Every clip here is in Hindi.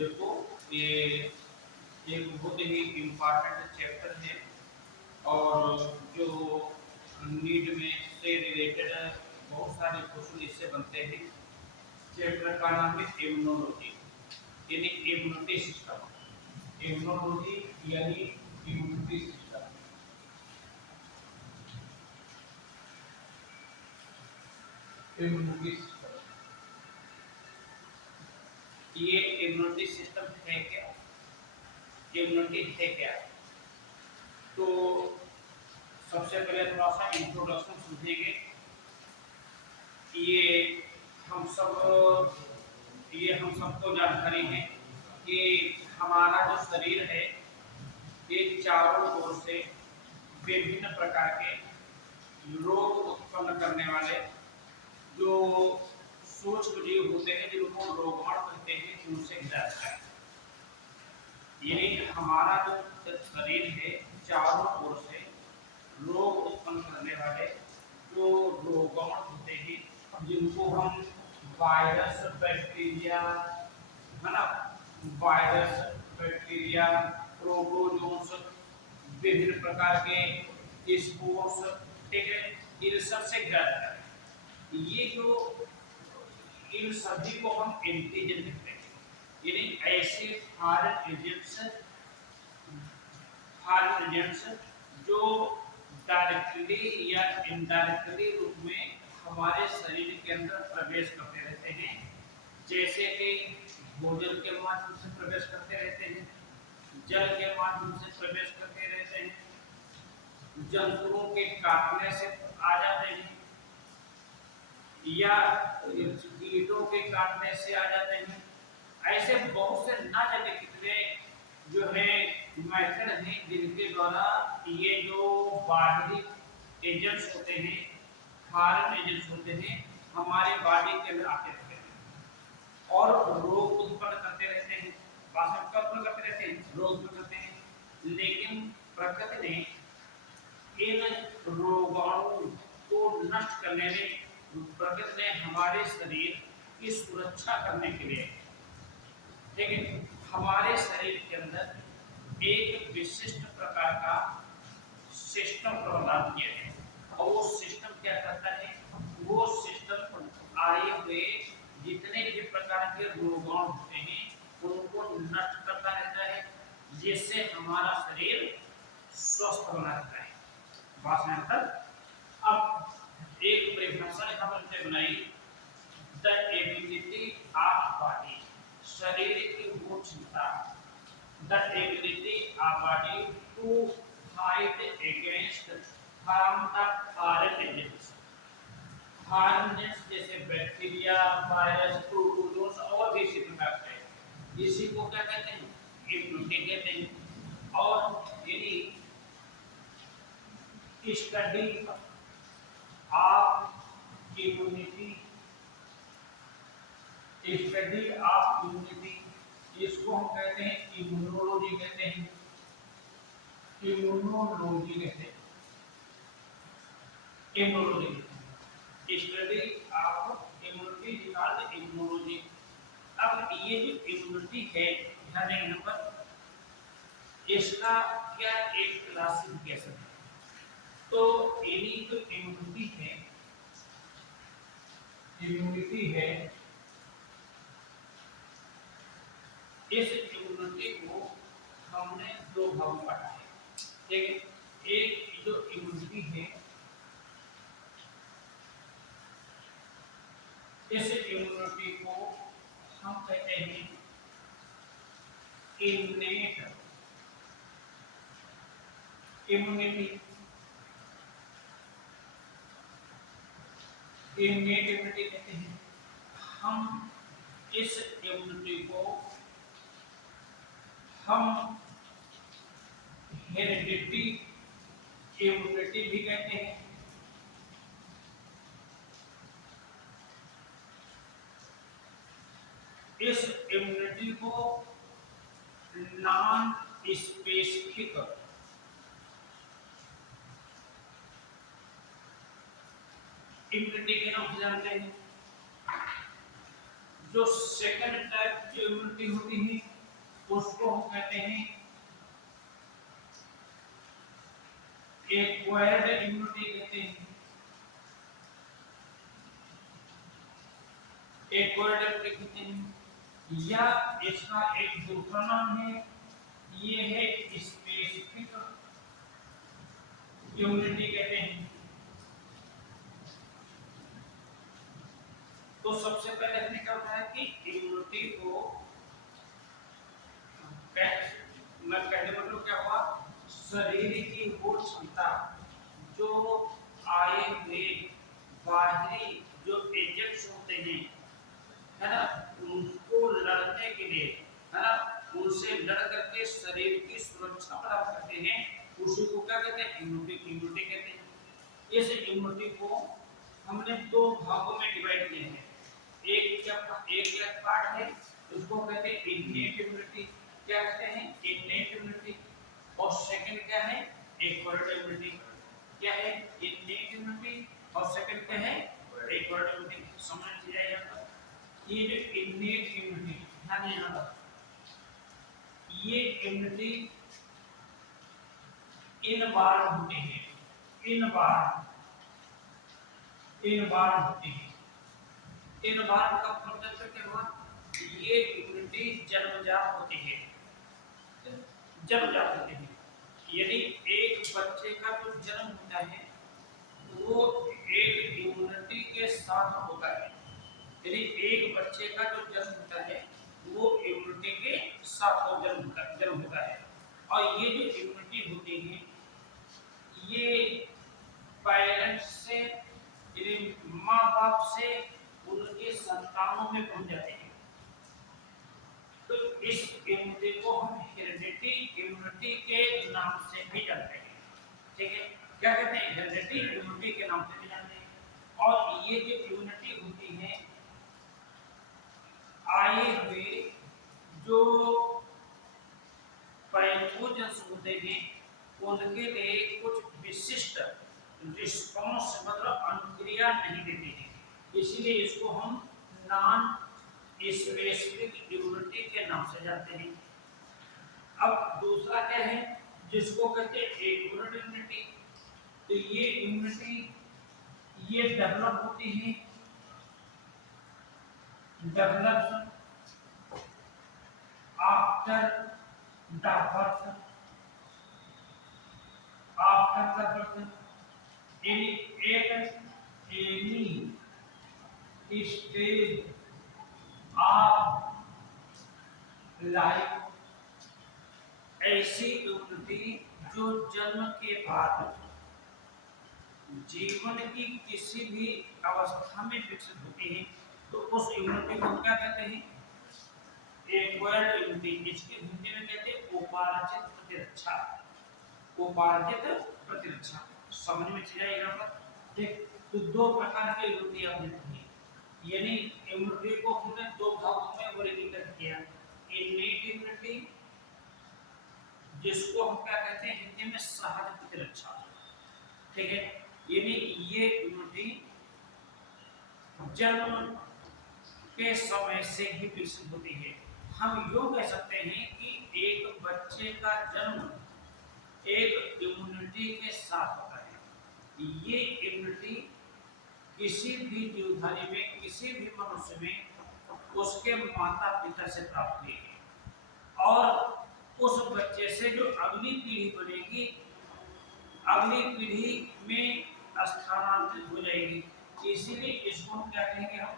देखो, ये एक बहुत ही इम्पोर्टेंट चैप्टर है और जो नीट में से रिलेटेड बहुत सारे क्वेश्चन इससे बनते हैं। चैप्टर का नाम है इम्यूनोलॉजी यानी इम्यूनिटी सिस्टम। इम्यूनोलॉजी यानी इम्यूनिटी सिस्टम। इम्यूनिटी सिस्टम, ये इम्यूनिटी सिस्टम है क्या? इम्यूनिटी है क्या? तो सबसे पहले थोड़ा सा इंट्रोडक्शन समझेंगे। ये हम सब ये हम सबको जानकारी है कि हमारा जो शरीर है ये चारों ओर से विभिन्न प्रकार के रोग उत्पन्न करने वाले जो सूक्ष्म जीव होते हैं जिनको रोगाणु कहते हैं उनसे घिरा रहता है। यानी हमारा जो शरीर है चारों ओर से रोग उत्पन्न करने वाले जो रोगाणु होते हैं जिनको हम वायरस बैक्टीरिया है ना, वायरस बैक्टीरिया प्रोटोजोन्स विभिन्न प्रकार के स्पोर्स, ठीक है, इन सब से घिरा रहता है। ये जो इन सभी को हम एंटीजन कहते हैं यानी ऐसे फॉरेन एजेंट्स जो डायरेक्टली या इनडायरेक्टली रूप में हमारे शरीर के अंदर प्रवेश करते रहते हैं। जैसे कि भोजन के माध्यम से प्रवेश करते रहते हैं, जल के माध्यम से प्रवेश करते रहते हैं, जंतुओं के काटने से आ जाते हैं या कीटों के काटने से आ जाते हैं। ऐसे बहुत से ना जाने कितने जो है मेथड हैं जिनके द्वारा ये जो बाहरी एजेंट्स होते हैं, फॉरेन एजेंट्स होते हैं, हमारे बॉडी के अंदर आते रहते हैं और रोग उत्पन्न करते रहते हैं। वास्तव में करते रहते हैं, रोग उत्पन्न करते हैं। लेकिन प्रकृति ने इन रोगाणु को नष्ट करने में, प्रकृति ने हमारे शरीर की सुरक्षा करने के लिए, ठीक है, हमारे शरीर के अंदर एक विशिष्ट प्रकार का सिस्टम प्रदान किया है। और वो सिस्टम क्या करता है? वो सिस्टम आए हुए जितने भी प्रकार के रोगाणु होते हैं उनको नष्ट करता रहता है, जिससे हमारा शरीर स्वस्थ बना रहता है। बात यहाँ तक। अब एक परिभाषा यहाँ पर बनाई, द एबिलिटी ऑफ बॉडी, शरीर की वो क्षमता, the ability of body to fight against foreign agents. Foreign agents जैसे बैक्टीरिया, वायरस, प्रोटोजोन्स और भी इसी प्रकार के, इसी को क्या कहते हैं? इम्यूनिटी कहते हैं। और यदि study of immunity, study of immunity, इसको हम कहते हैं इम्यूनोलॉजी कहते हैं। इम्यूनोलॉजी कहते हैं, इम्यूनोलॉजी, स्टडी ऑफ इम्यूनिटी निकाल इम्यूनोलॉजी। अब ये जो इम्यूनिटी है, ध्यान दें यहाँ पर, इसका क्या एक क्लासिफिकेशन है। तो इन्हीं जो इम्यूनिटी है, इम्यूनिटी है, इस इम्यूनिटी को हमने दो भागों में बांटा है, ठीक है। एक जो इम्यूनिटी है, इस इम्यूनिटी को हम कहते हैं इन्नेट इम्यूनिटी। इन्नेट इम्यूनिटी कहते हैं। हम इस इम्यूनिटी को हम हेरिडिटी इम्यूनिटी भी कहते हैं। इस इम्यूनिटी को नॉन स्पेसिफिक इम्यूनिटी के नाम से जानते हैं। जो सेकंड टाइप की इम्यूनिटी होती है उसको हम कहते हैं एक्वायर्ड इम्यूनिटी कहते हैं। एक्वायर्ड इम्यूनिटी कहते हैं, या इसका एक दूसरा नाम है, ये है स्पेसिफिक इम्यूनिटी कहते हैं। तो सबसे पहले हमने क्या बताया कि इम्यूनिटी को कहने मतलब क्या हुआ, शरीर की वो क्षमता जो आए हुए बाहरी जो एजेंट्स होते हैं, है ना, उनको लड़ने के लिए, है ना, उनसे लड़ करके शरीर की सुरक्षा प्राप्त करते हैं, उसी को क्या कहते हैं, इम्यूनिटी। इम्यूनिटी कहते हैं। इस इम्यूनिटी को हमने दो भागों में डिवाइड किए हैं। एक पार्ट है उसको कहते हैं इन्नेट इम्यूनिटी, क्या कहते हैं, इन्नेट इम्यूनिटी। और सेकंड क्या है, एक्वायर्ड इम्यूनिटी। क्या है, इन्नेट इम्यूनिटी, और सेकंड क्या है, एक्वायर्ड इम्यूनिटी। समझ लीजिए यहाँ पर ये जो इन्नेट इम्यूनिटी, ध्यान यहाँ पर, ये इम्यूनिटी इन बार होती है, इन बार होती है। इन बार का मतलब क्या हुआ, ये इम्यूनिटी जन्मजात होती है, जन्मजात होती है। यदि एक बच्चे का जो जन्म होता है वो एक इम्यूनिटी के साथ होता है। यदि एक बच्चे का जो जन्म होता है वो इम्यूनिटी के साथ जन्म होता है। और ये जो इम्यूनिटी होती है ये पेरेंट्स से, यदि माँ बाप से उनके संतानों में पहुंच जाते हैं। तो इस इम्यूनिटी को हम हेरिडिटी इम्यूनिटी के नाम से भी जानते हैं। ठीक है, क्या कहते हैं, हेरिडिटी इम्यूनिटी के नाम से भी जानते हैं। और ये जो इम्यूनिटी होती है आए हुए जो पैथोजेंस होते हैं उनके लिए कुछ विशिष्ट रिस्पांस मतलब अनुक्रिया नहीं देते हैं, इसीलिए इसको हम नॉन स्पेसिफिक इम्यूनिटी के नाम से जानते हैं। अब दूसरा क्या है, जिसको कहते हैं एक्वायर्ड इम्यूनिटी। तो ये इम्यूनिटी ये डेवलप होती है, develops after the birth, after the birth at any stage of life. ऐसी इम्यूनिटी जो जन्म के बाद जीवन की किसी भी अवस्था में विकसित होती है, तो उस इम्यूनिटी को क्या कहते हैं, एक्वायर्ड इम्यूनिटी। इसकी हिंदी में कहते हैं उपार्जित प्रतिरक्षा, उपार्जित प्रतिरक्षा। समझ में चला यहाँ पर। ठीक, तो दो प्रकार की इम्यूनिटी आपने पढ़ी, यानी इम्यूनिटी को हमने दो भागों में वर्गीकृत किया। इन्नेट इम्यूनिटी जिसको हम क्या कहते हैं हिंदी में सहज प्रतिरक्षा। ठीक है, यानी ये इम्यूनिटी जन्म के समय से ही विकसित होती है। हम यूं कह सकते हैं कि एक बच्चे का जन्म एक इम्यूनिटी के साथ होता है। ये इम्यूनिटी किसी भी जीवधारी में, किसी भी मनुष्य में उसके माता पिता से प्राप्त हुई है, और उस बच्चे से जो अगली पीढ़ी बनेगी, अगली पीढ़ी में स्थानांतरित हो जाएगी। इसीलिए इसको हम क्या कहेंगे, हम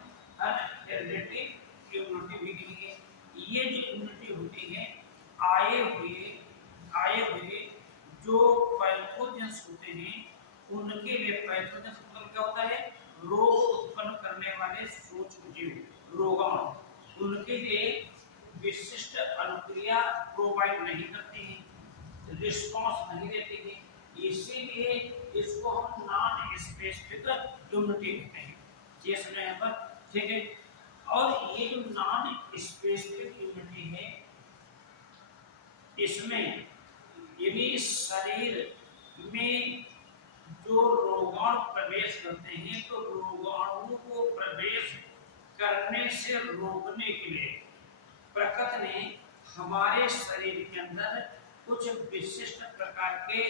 हेरिडिटी इम्यूनिटी भी कहेंगे। ये जो इम्यूनिटी होती है आए हुए जो पैथोजेंस होते हैं उनके लिए, पैथोजेंस मतलब क्या होता है, रोग उत्पन्न करने वाले सूक्ष्म जीव, रोगाणु, उनके लिए विशिष्ट अनुक्रिया प्रोवाइड नहीं करती है, रिस्पांस नहीं देती है, इसीलिए इसको हम नॉन स्पेसिफिक इम्यूनिटी कहते हैं। ये समझ यहाँ पर। ठीक है, और ये जो नॉन स्पेसिफिक इम्यूनिटी है इसमें यदि शरीर में जो रोगाणु प्रवेश करते हैं तो रोगाणु को प्रवेश करने से रोकने के लिए प्रकृति ने हमारे शरीर के अंदर कुछ विशिष्ट प्रकार के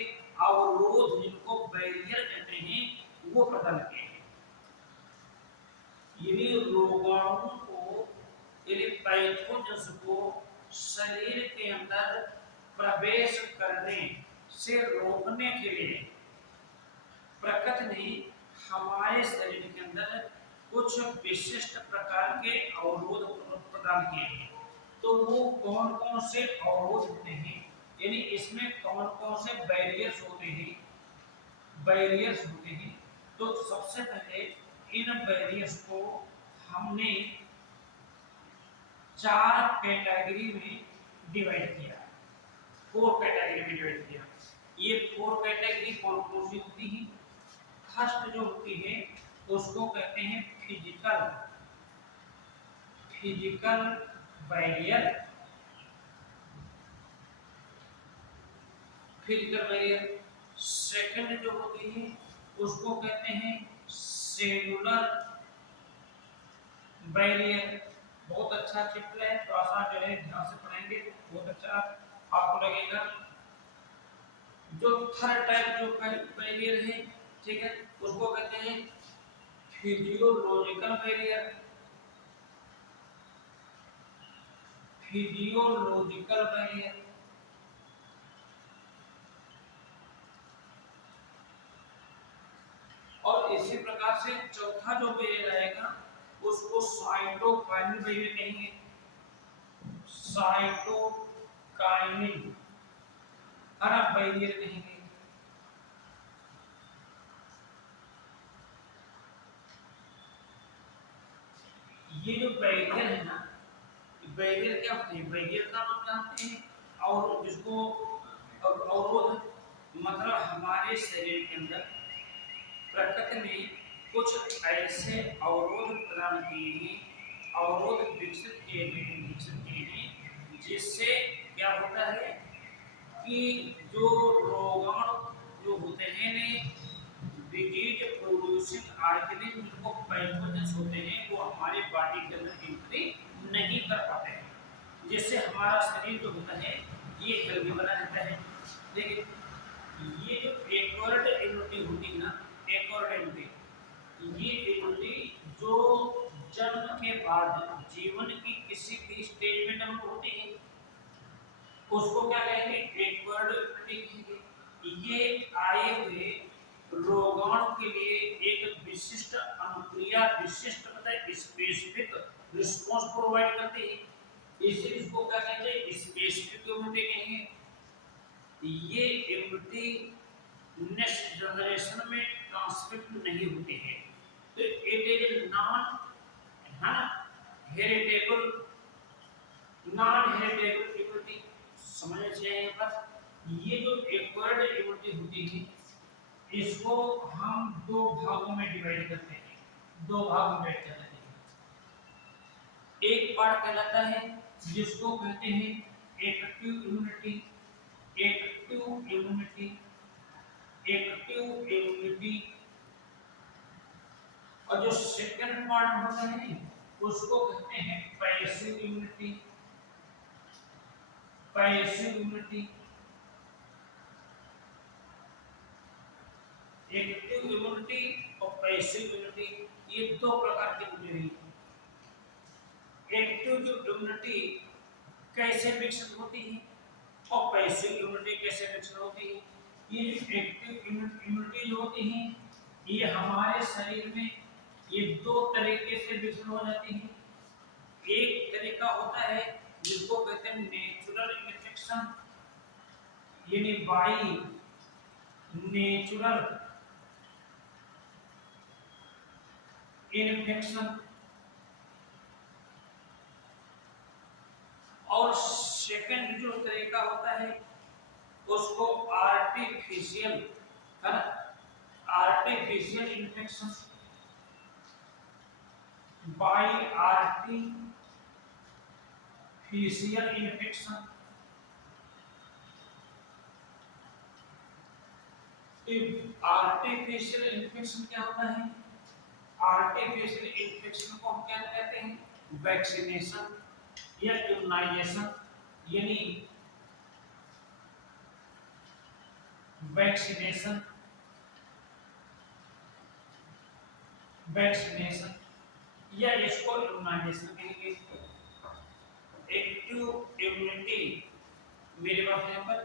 अवरोध जिनको बैरियर कहते हैं वो प्रदान किए हैं। यदि रोगाणु को यदि पैथोजेंस को शरीर के अंदर प्रवेश करने से रोकने के लिए प्रकृति ने हमारे शरीर के अंदर कुछ विशिष्ट प्रकार के अवरोध प्रदान किए हैं। तो वो कौन कौन से अवरोध होते हैं, यानी इसमें कौन कौन से बैरियर्स होते हैं, तो सबसे पहले इन बैरियर्स को हमने 4 कैटेगरी में डिवाइड किया, 4 कैटेगरी में डिवाइड किया। ये 4 कैटेगरी कौन कौन सी होती है? फर्स्ट जो होती है उसको कहते हैं फिजिकल बैरियर। सेकंड जो होती है उसको कहते हैं सेलुलर बैरियर। बहुत अच्छा चैप्टर है, तो आसान जो है ध्यान से पढ़ेंगे तो बहुत अच्छा आपको लगेगा। जो थर्ड टाइप जो बैरियर है, ठीक है, उसको कहते हैं फिजियोलॉजिकल बैरियर। और इसी प्रकार से चौथा जो बैरियर आएगा उसको साइटोकाइनिन बैरियर कहेंगे। साइटोकाइनिन बैरियर कहेंगे। ये जो बैरियर है ना, बैरियर क्या होते हैं? बैरियर का नाम जानते हैं, और जिसको अवरोध मतलब हमारे शरीर के अंदर प्रकृति ने कुछ ऐसे अवरोध प्रदान किए हैं, अवरोध विकसित किए हैं जिससे क्या होता है कि जो रोगाणु जो होते हैं डिजीज प्रोड्यूसिंग ऑर्गेनिज्म जिनको पैथोजेंस होते हैं वो हमारे बॉडी के अंदर एंट्री नहीं कर पाते हैं, जिससे हमारा शरीर जो होता है ये हेल्दी बना रहता है। लेकिन ये जो एक्वायर्ड इम्यूनिटी होती है ना, ये इम्यूनिटी जो जन्म के बाद जीवन की किसी भी स्टेज में डेवलप होती है उसको क्या कहेंगे? एक्वायर्ड इम्यूनिटी कहेंगे। ये आए हुए रोगाणु के लिए एक विशिष्ट अनुक्रिया, विशिष्ट मतलब स्पेसिफिक रिस्पांस प्रोवाइड करती है, इसलिए इसको क्या कहते हैं? स्पेसिफिक इम्यूनिटी कहेंगे। ये इम्यूनिटी नेक्स्ट जनरेशन में ट्रांसमिट नहीं होती है, तो इट इज हेरिटेबल इम्यूनिटी। समझ चाहिए बस। ये जो एक्वायर्ड इम्यूनिटी होती है इसको हम 2 भागों में डिवाइड करते हैं, 2 भागों में डिवाइड करते हैं। एक पार्ट कहलाता है जिसको कहते हैं एक्टिव इम्यूनिटी, और जो सेकंड पार्ट होता है उसको कहते हैं पैसिव इम्यूनिटी। एक्टिव इम्यूनिटी और पैसिव इम्यूनिटी ये 2 प्रकार की इम्यूनिटी है। एक्टिव जो इम्यूनिटी कैसे विकसित होती है और पैसिव इम्यूनिटी कैसे विकसित होती है? ये एक्टिव इम्यूनिटी जो होती है ये हमारे शरीर में ये 2 तरीके से विकसित हो जाती है। एक तरीका होता है जिसको कहते हैं नेचुरल इन्फेक्शन, यानी बाई नेचुरल इन्फेक्शन, और सेकंड जो तरीका होता है उसको artificial infection, by artificial infection. Artificial infection क्या होता है? आर्टिफिशियल इन्फेक्शन को हम क्या कहते हैं? वैक्सीनेशन या इम्यूनाइजेशन। यानी वैक्सीनेशन वैक्सीनेशन या इसको इम्यूनाइजेशन कहेंगे। एक्टिव इम्यूनिटी मेरे पास यहाँ पर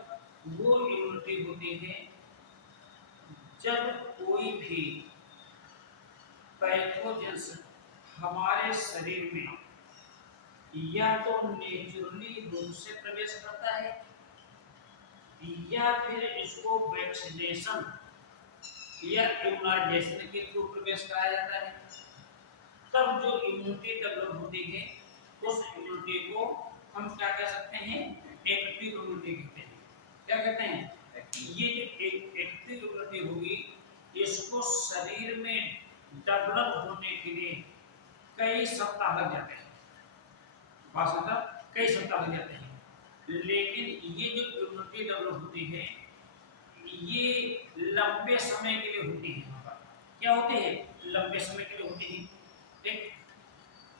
वो इम्यूनिटी होती है जब कोई भी पैथोजेंस हमारे शरीर में या तो नेचुरली रूप से प्रवेश करता है या फिर इसको वैक्सीनेशन या इम्यूनाइजेशन के थ्रू प्रवेश कराया जाता है। तब जो इम्यूनिटी डेवलप होती है उस इम्यूनिटी को हम क्या कह सकते हैं, एक्टिव इम्यूनिटी कहते हैं। क्या कहते हैं? ये जो एक्टिव इम्यूनिटी होगी इसको शरीर में डेवलप होने के लिए कई सप्ताह लग जाते हैं। कई सप्ताह लग जाते हैं, लेकिन ये जो इम्यूनिटी डेवलप होती है ये लंबे समय के लिए होती है। यहाँ पर क्या होती है? लंबे समय के लिए होती है। ठीक,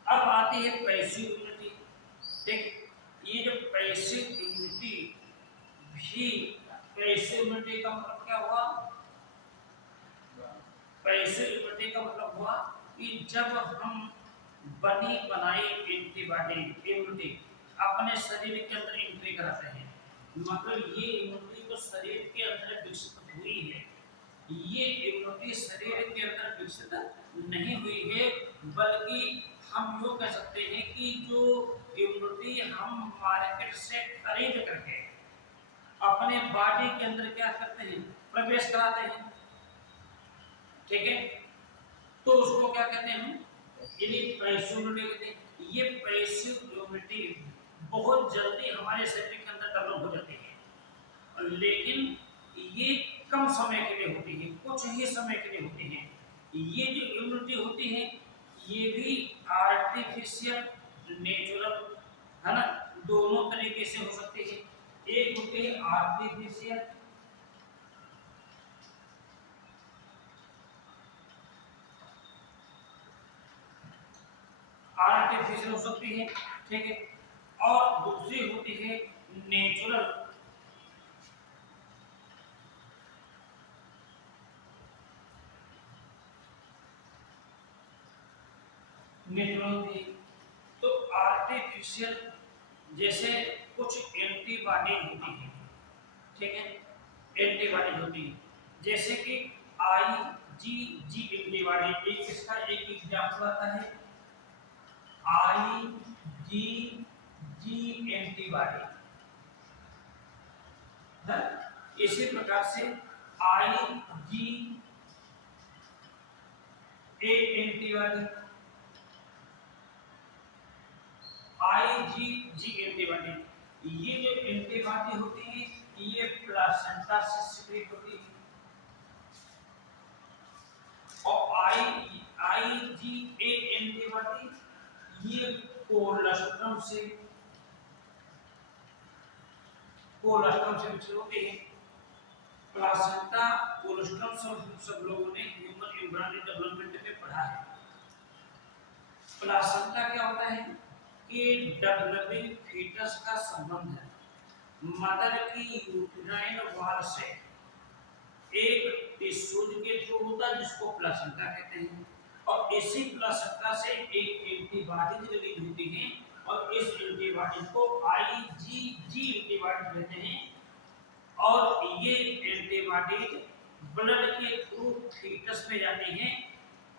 अब आती है पैसिव इम्यूनिटी। ठीक, ये जो पैसिव इम्यूनिटी भी, पैसिव इम्यूनिटी का मतलब क्या हुआ? पैसिव इम्यूनिटी का मतलब हुआ कि जब हम बनी बनाई एंटीबॉडी इम्यूनिटी अपने शरीर के अंदर एंट्री कराते हैं, मतलब ये इम्यूनिटी तो शरीर के अंदर विकसित हुई है, ये इम्यूनिटी शरीर के अंदर विकसित नहीं हुई है, बल्कि हम यूँ कह सकते हैं कि जो इम्यूनिटी हम मार्केट से खरीद करके अपने बॉडी के अंदर क्या करते हैं, प्रवेश कराते हैं। ठीक है, तो उसको क्या कहते हैं हम, यानी पैसिव इम्यूनिटी कहते हैं। ये पैसिव इम्यूनिटी बहुत जल्दी हमारे शरीर के अंदर डेवलप हो जाती है, लेकिन ये कम समय के लिए होती है, कुछ ही समय के लिए होती है। ये जो इम्यूनिटी होती है ये भी आर्टिफिशियल नेचुरल है ना, दोनों तरीके से हो सकती है। एक होती है आर्टिफिशियल, आर्टिफिशियल हो सकती है, ठीक है, और दूसरी होती है नेचुरल। नेचुरल होती है। तो आर्टिफिशियल जैसे कुछ एंटीबॉडी होती है, ठीक है, एंटीबॉडी होती है, जैसे कि IgG एंटीबॉडी, एक इसका एक एग्जांपल आता है IgG एंटीबॉडी है। इसी प्रकार से IgA एंटीबॉडी, IgG एंटीबॉडी, ये जो एंटीबॉडी होती है ये प्लासेंटा से सिक्रीट होती है, और IgA एंटीबॉडी ये कोलोस्ट्रम से विकसित होती है। प्लासेंटा कोलोस्ट्रम सब लोगों ने ह्यूमन एम्ब्रियो डेवलपमेंट में पढ़ा है। प्लासेंटा क्या होता है कि डेवलपिंग फीटस का संबंध है मदर की यूट्राइन वॉल से एक टिश्यूज के थ्रू होता है जिसको प्लासेंटा कहते हैं, और इसी प्लासेंटा से एक एंटीबॉडी रिलीज होती है और इस एंटीबॉडी को IgG एंटीबॉडी कहते हैं। और ये एंटीबॉडी ब्लड के थ्रू फीटस में जाती हैं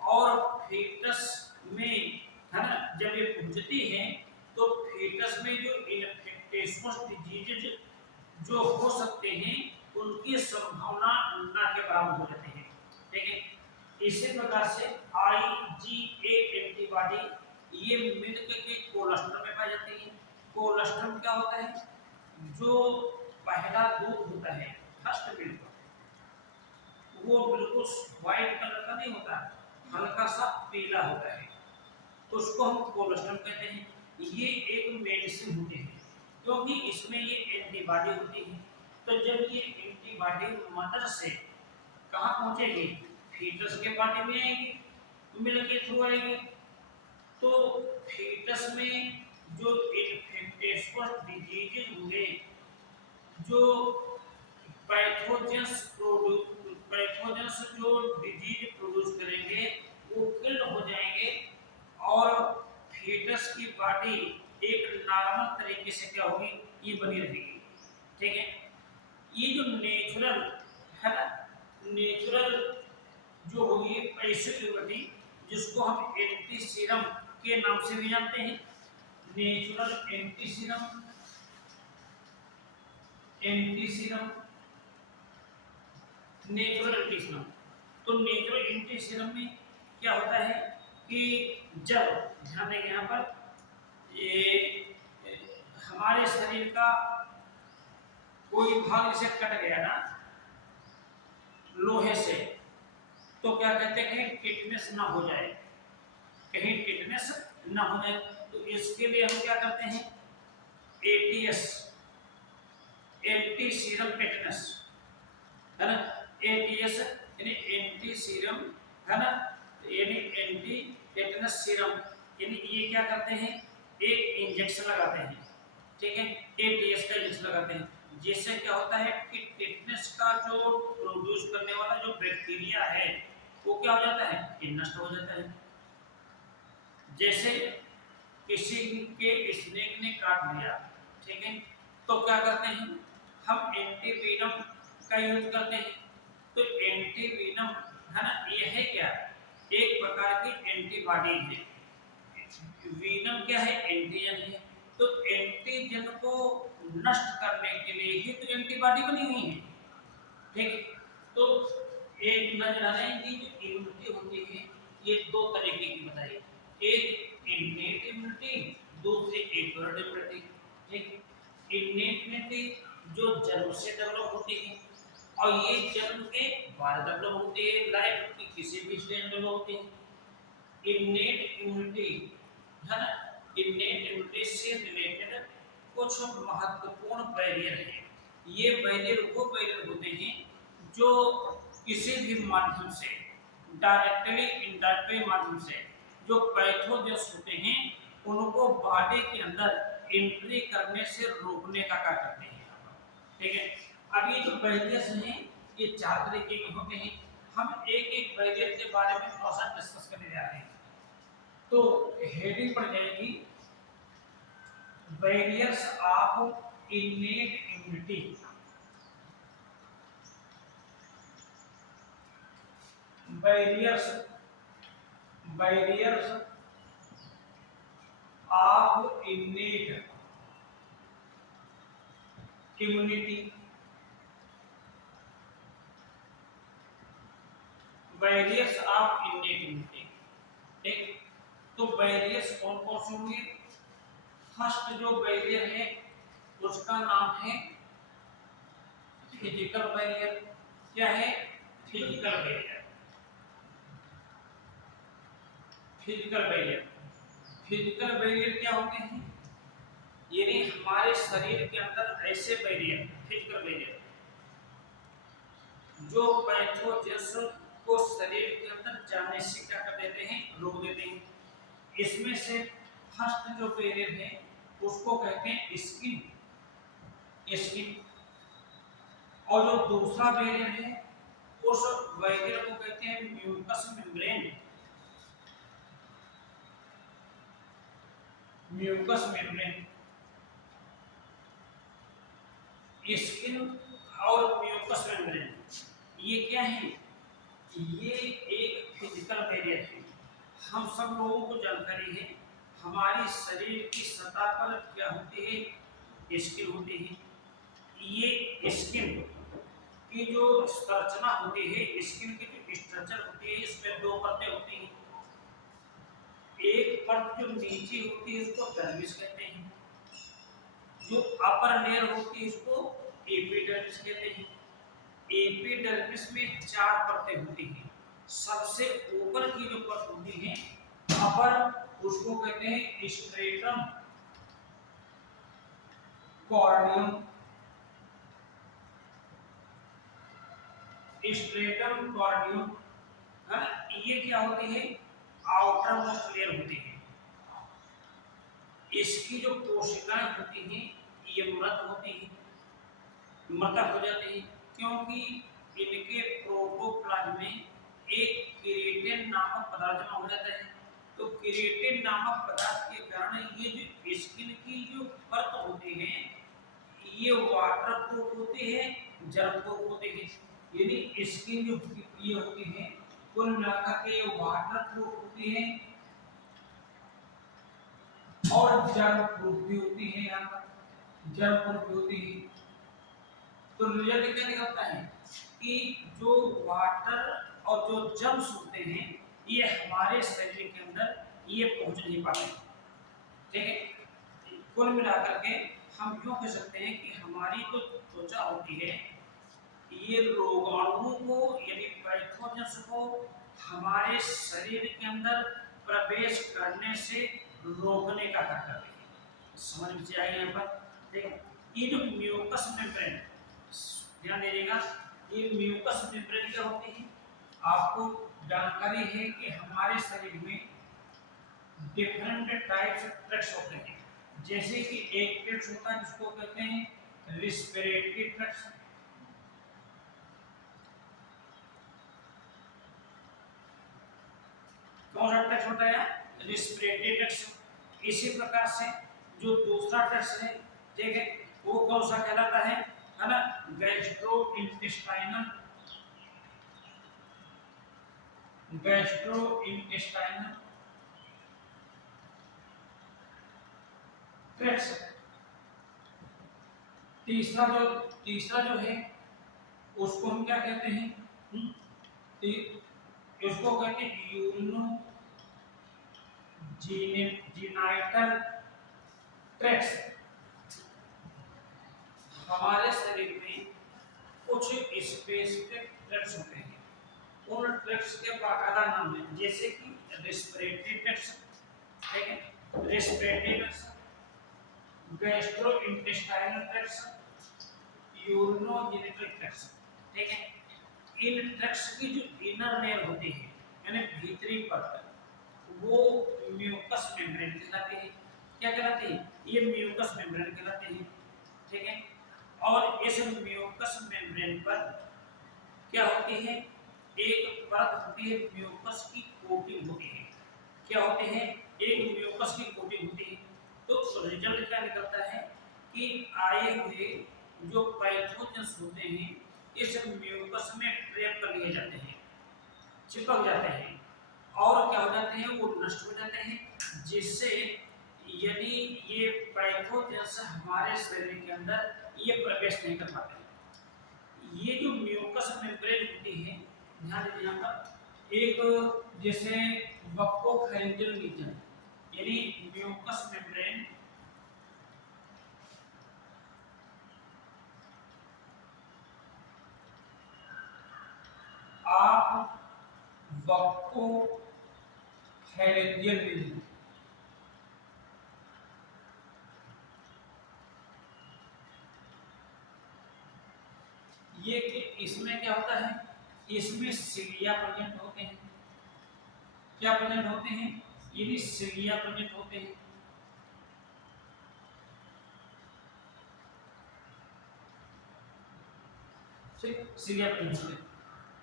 और फीटस में, है ना, जब ये पहुंचती हैं तो फीटस में जो इन्फेक्टियस डिजीज जो हो सकते हैं उनकी संभावना ना के बराबर हो जाती है। ठीक है, इसी प्रकार से IgA एंटीबॉडी ये मिल्क के कोलेस्ट्रॉल में पाई जाती है। कोलेस्ट्रॉल क्या होता है? जो पहला दूध होता है, फर्स्ट मिल्क, वो बिल्कुल व्हाइट कलर का नहीं होता, हल्का सा पीला होता है, तो उसको हम कोलेस्ट्रॉल कहते हैं। ये एक मेडिसिन होती है क्योंकि इसमें ये एंटीबॉडी होती है। तो जब ये एंटीबॉडी मदर से कहाँ पहुंचेगी? फीटस के बॉडी में आएगी, मिल्क के थ्रू आएगी। तो फीटस में जो इन्फेक्टियस डिजीजेज होंगे, जो पैथोजेंस जो डिजीज प्रोड्यूस करेंगे वो किल्ड हो जाएंगे और फीटस की बॉडी एक नॉर्मल तरीके से क्या होगी, ये बनी रहेगी। ठीक है, ये जो नेचुरल है ना, नेचुरल जो होगी पैसिविटी, जिसको हम एंटी सीरम के नाम से भी जानते हैं, natural anti serum, anti serum, natural anti serum. तो नेचुरल एंटी सीरम में क्या होता है कि जब ध्यान देंगे यहाँ पर, ये हमारे शरीर का कोई भाग जैसे कट गया ना लोहे से, तो क्या कहते हैं, टिटनेस ना हो जाए, कहीं टिटनेस ना हो जाए, तो इसके लिए हम क्या करते हैं, एटीएस, एंटी सीरम टिटनेस, है ना, एटीएस यानी एंटी सीरम, है ना, यानी एंटी टिटनेस सीरम, यानी ये क्या करते हैं, एक इंजेक्शन लगाते हैं। ठीक है, एटीएस का इंजेक्शन लगाते हैं, जिससे क्या होता है कि टिटनेस का जो प्रोड्यूस करने वाला जो बैक्टीरिया है वो क्या हो जाता है, नष्ट हो जाता है। जैसे किसी के स्नेक ने काट लिया, ठीक है, तो क्या करते हैं, हम एंटीवीनम का यूज करते हैं। तो एंटीवीनम है ना, ये है क्या, एक प्रकार की एंटीबॉडी है। वीनम क्या है, एंटीजन है, तो एंटीजन को नष्ट करने के लिए ही तो एंटीबॉडी बनी हुई है। ठीक है, तो एक नजर आने की जो इम्यूनिटी होती है ये दो तरीके की बताइए, एक इन्नेट इम्यूनिटी, दूसरी एक्वायर्ड इम्यूनिटी। ठीक, इन्नेट इम्यूनिटी जो जन्म से डेवलप होती है और ये जन्म के बाद डेवलप होती है, लाइफ की किसी भी स्टेज में डेवलप होती है। इन्नेट इम्यूनिटी है ना, इन्नेट इम्यूनिटी से रिलेटेड कुछ महत्वपूर्ण बैरियर हैं। ये बैरियर वो बैरियर होते हैं जो किसी भी माध्यम से, डायरेक्टली इनडायरेक्टली माध्यम से, जो पैथोजेंस होते हैं उनको बॉडी के अंदर एंट्री करने से रोकने का कार्य करते हैं। ठीक है, अब ये जो बैरियर्स हैं ये चार तरीके के होते हैं। हम एक एक बैरियर के बारे में थोड़ा सा डिस्कस करने जा रहे हैं। तो हेडिंग पड़ जाएगी barriers of innate immunity. Barriers of innate immunity. Barriers of innate immunity. ठीक, तो बैरियर्स कौन कौन से होंगे, फर्स्ट जो बैरियर है उसका नाम है फिजिकल बैरियर। क्या है, physical barrier. Physical barrier, physical barrier क्या होते हैं, यानी हमारे शरीर के अंदर ऐसे बैरियर, फिजिकल बैरियर जो पैथोजेंस को शरीर के अंदर जाने से क्या कर देते हैं, रोक देते हैं। इसमें से फर्स्ट जो बैरियर है उसको कहते हैं स्किन, स्किन। और जो दूसरा बैरियर है उस बैरियर को कहते हैं mucous membrane, mucous membrane. Skin और म्यूकस मेम्ब्रेन ये क्या है, ये एक फिजिकल बैरियर है। हम सब लोगों को जानकारी है हमारी शरीर की सतह पर क्या होती है, स्किन होती है। ये स्किन की जो संरचना होती है, स्किन की जो स्ट्रक्चर होती है, इसमें दो परतें होती हैं। एक परत जो नीचे होती है उसको डर्मिस कहते हैं, जो अपर लेयर होती है उसको एपिडर्मिस कहते हैं। एपिडर्मिस में चार परतें होती हैं। सबसे ऊपर की जो परत होती है अपर, उसको कहते हैं स्ट्रेटम कॉर्नियम, स्ट्रेटम कॉर्नियम है। ये क्या होती है, आउटर मोस्ट लेयर होती है। इसकी जो कोशिकाएं होती हैं ये मृत होती हैं, मृतक हो जाती है, क्योंकि इनके प्रोटोप्लाज्म में एक केराटिन नामक पदार्थ जमा हो जाता है। तो केराटिन नामक पदार्थ के कारण ये जो स्किन की जो परत होती है ये वाटर प्रूफ होती है, जल प्रूफ होती है। यानी स्किन जो ये होती है कुल मिलाकर के वाटर प्रूफ होती है और जल प्रूफ भी होती है। यहाँ पर जल प्रूफ होती है। तो रिजल्ट क्या निकलता है कि जो वाटर और जो जर्म्स होते हैं ये हमारे शरीर के अंदर ये पहुंच नहीं पाते। ठीक है, कुल मिलाकर के हम यूं कह सकते हैं कि हमारी जो त्वचा होती है ये रोगाणुओं को यानी पैथोजेंस को हमारे शरीर के अंदर प्रवेश करने से रोकने का कार्य करती है। समझ में आएगा यहाँ पर? देखो ये जो म्यूकस मेम्ब्रेन, ध्यान दीजिएगा, ये म्यूकस मेम्ब्रेन क्या होती है? आपको जानकारी है कि हमारे शरीर में डिफरेंट टाइप्स ऑफ ट्रैक्ट्स होते हैं। जैसे कि एक ट्रैक्ट होता है जिसको कहते हैं रिस्पिरेटरी ट्रैक्ट। कौन सा ट्रैक्ट होता है? Respiratory tract. इसी प्रकार से जो दूसरा ट्रैक्ट है, ठीक है, वो कौन सा कहलाता है ना? Gastrointestinal tract. तीसरा जो है उसको हम क्या कहते हैं? इसको कहते हैं यूरिनोजेनिटल ट्रैक्ट। हमारे शरीर में कुछ स्पेसिफिक ट्रैक्ट्स होते हैं, उन ट्रैक्ट्स के बाकायदा नाम है, जैसे कि रेस्पिरेटरी ट्रैक्ट, ठीक है, respiratory tract, gastrointestinal tract, urinogenital tract. ठीक है, इन ट्रैक्ट्स की जो इनर लेयर होती है यानी भीतरी परत वो म्यूकस मेम्ब्रेन कहलाती है। क्या कहलाती है? ये म्यूकस मेम्ब्रेन कहलाती है। ठीक है, और इस म्यूकस मेम्ब्रेन पर क्या होती है? एक परत होती है, म्यूकस की कोटिंग होती है। क्या होती है? एक म्यूकस की कोटिंग होती है। तो रिजल्ट क्या निकलता है कि आए हुए जो पैथोजेंस होते हैं इस म्यूकस में ट्रैप कर लिए जाते हैं, चिपक जाते हैं और क्या हो जाते हैं? वो नष्ट हो जाते हैं, जिससे यदि ये पैथोजेंस हमारे शरीर के अंदर ये प्रवेश नहीं कर पाते। ये जो म्यूकस मेम्ब्रेन होती है, ध्यान दीजिए यहाँ पर, एक जैसे बक्कोफैरिंजियल रीजन यानी म्यूकस मेम्ब्रेन आप बक्कोफैरिंजियल रीजन, ये इसमें क्या होता है? इसमें सिलिया प्रेजेंट होते हैं। क्या प्रेजेंट होते हैं? ये सिलिया प्रेजेंट होते हैं। सिलिया प्रेजेंट होते हैं।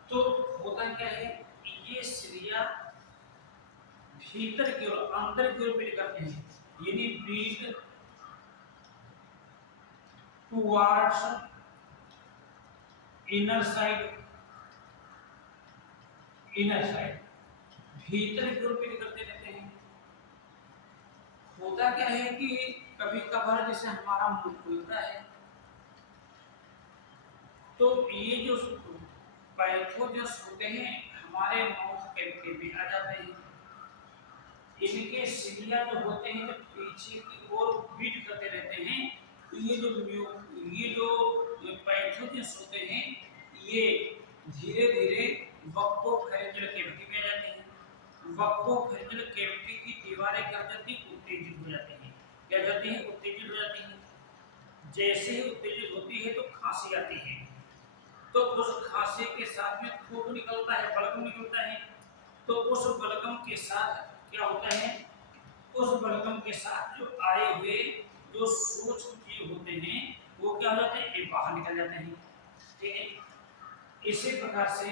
तो होता क्या है? ये सिलिया भीतर की ओर, अंदर की ओर बीट करते हैं, यानी बीट टुवार्ड्स इनर साइड, भीतर की ओर बीट करते रहते हैं। होता क्या है कि कभी कभार जैसे हमारा मुंह खुलता है तो ये जो पैथोजेंस होते हैं हमारे माउथ कैविटी में आ जाते हैं। इनके सिलिया जो होते हैं जब पीछे की ओर बीट करते रहते हैं तो ये जो पैथोजेंस होते हैं ये धीरे धीरे बक्कोफैरिंजियल कैविटी में आ जाते हैं। बक्कोफैरिंजियल कैविटी की दीवारें क्या हो जाती हैं? उत्तेजित हो जाती हैं। क्या हो जाती हैं? उत्तेजित हो जाती हैं। जैसे ही उत्तेजित होती है तो खांसी आती है, तो उस खांसी के साथ में थूक निकलता है, बलगम निकलता है। तो उस बलगम के साथ क्या होता है? उस बलगम के साथ जो आए हुए जो सूक्ष्म जीव होते हैं वो क्या हो जाते हैं, ये बाहर निकल जाते हैं। ठीक है, इसी प्रकार से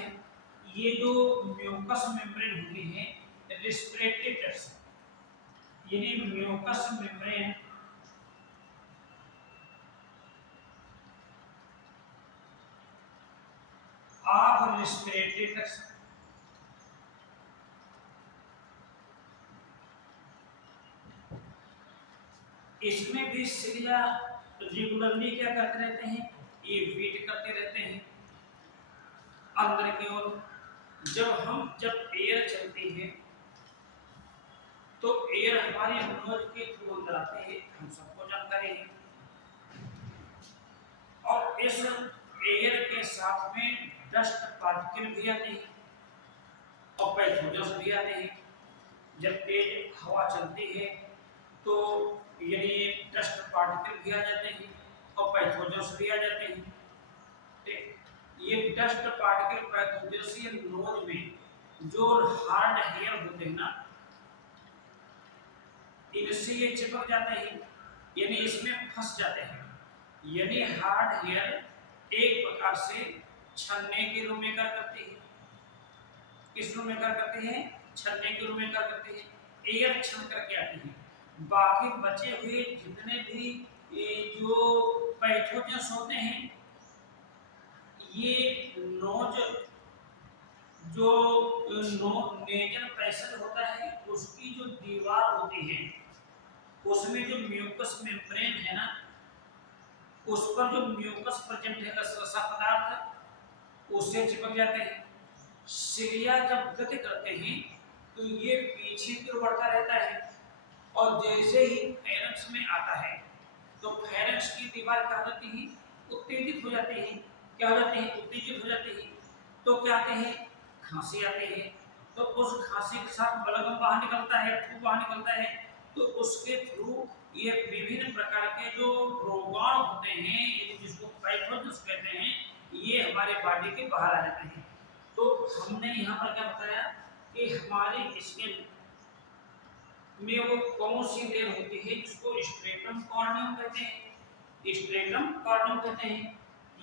ये जो म्यूकस मेम्ब्रेन होती है रेस्पिरेटरी ट्रैक्ट, यानी mucous membrane of respiratory tract, इसमें भी सिलिया रेगुलरली क्या करते रहते हैं, ये बीट करते रहते हैं अंदर की ओर। जब एयर चलती है तो एयर हमारे नोज के थ्रू अंदर आते हैं, हम सबको जानकारी है। और इस एयर के साथ में डस्ट पार्टिकल भी आते हैं और पैथोजन्स भी आते हैं। जब तेज हवा चलती है तो यानी डस्ट पार्टिकल भी आ जाते हैं और पैथोजन्स भी आ जाते हैं। ये डस्ट पार्टिकल पैथोजन्स ये नोज में जो हार्ड हेयर होते हैं ना, इनसे ये चिपक जाते हैं, यानी इसमें फंस जाते हैं। यानी हार्ड हेयर एक प्रकार से छन्ने के रूप में कार्य करती है। किस रूप में कार्य करती है, छन्ने के रूप में कार्य करती है, एयर छन करके आती है। बाकी बचे हुए जितने भी जो पैथोजन्स होते हैं, ये नोज जो नेजल पैसेज होता है उसकी जो दीवार होती है उसमें जो म्यूकस मेम्ब्रेन है ना, उस पर जो म्यूकस प्रेजेंट है रसा पदार्थ उससे चिपक जाते हैं। सिलिया जब गति करते हैं तो ये पीछे की ओर बढ़ता रहता है और जैसे ही फेरेंक्स में आता है तो फेरेंक्स की दीवार क्या होती है, उत्तेजित हो जाती है। क्या हो जाती है, उत्तेजित हो जाती है। तो क्या आते हैं, खांसी आती है। तो उस खांसी के साथ बलगम बाहर निकलता है, थू बाहर निकलता है। तो उसके थ्रू ये विभिन्न प्रकार के जो रोगाणु होते हैं जिसको पैथोजन्स कहते हैं, ये हमारे बॉडी के बाहर आ जाते हैं। तो हमने यहाँ पर क्या बताया कि हमारी स्किन में वो कौन सी लेयर होती है जिसको स्ट्रेटम कॉर्नियम कहते हैं। स्ट्रेटम कॉर्नियम कहते हैं।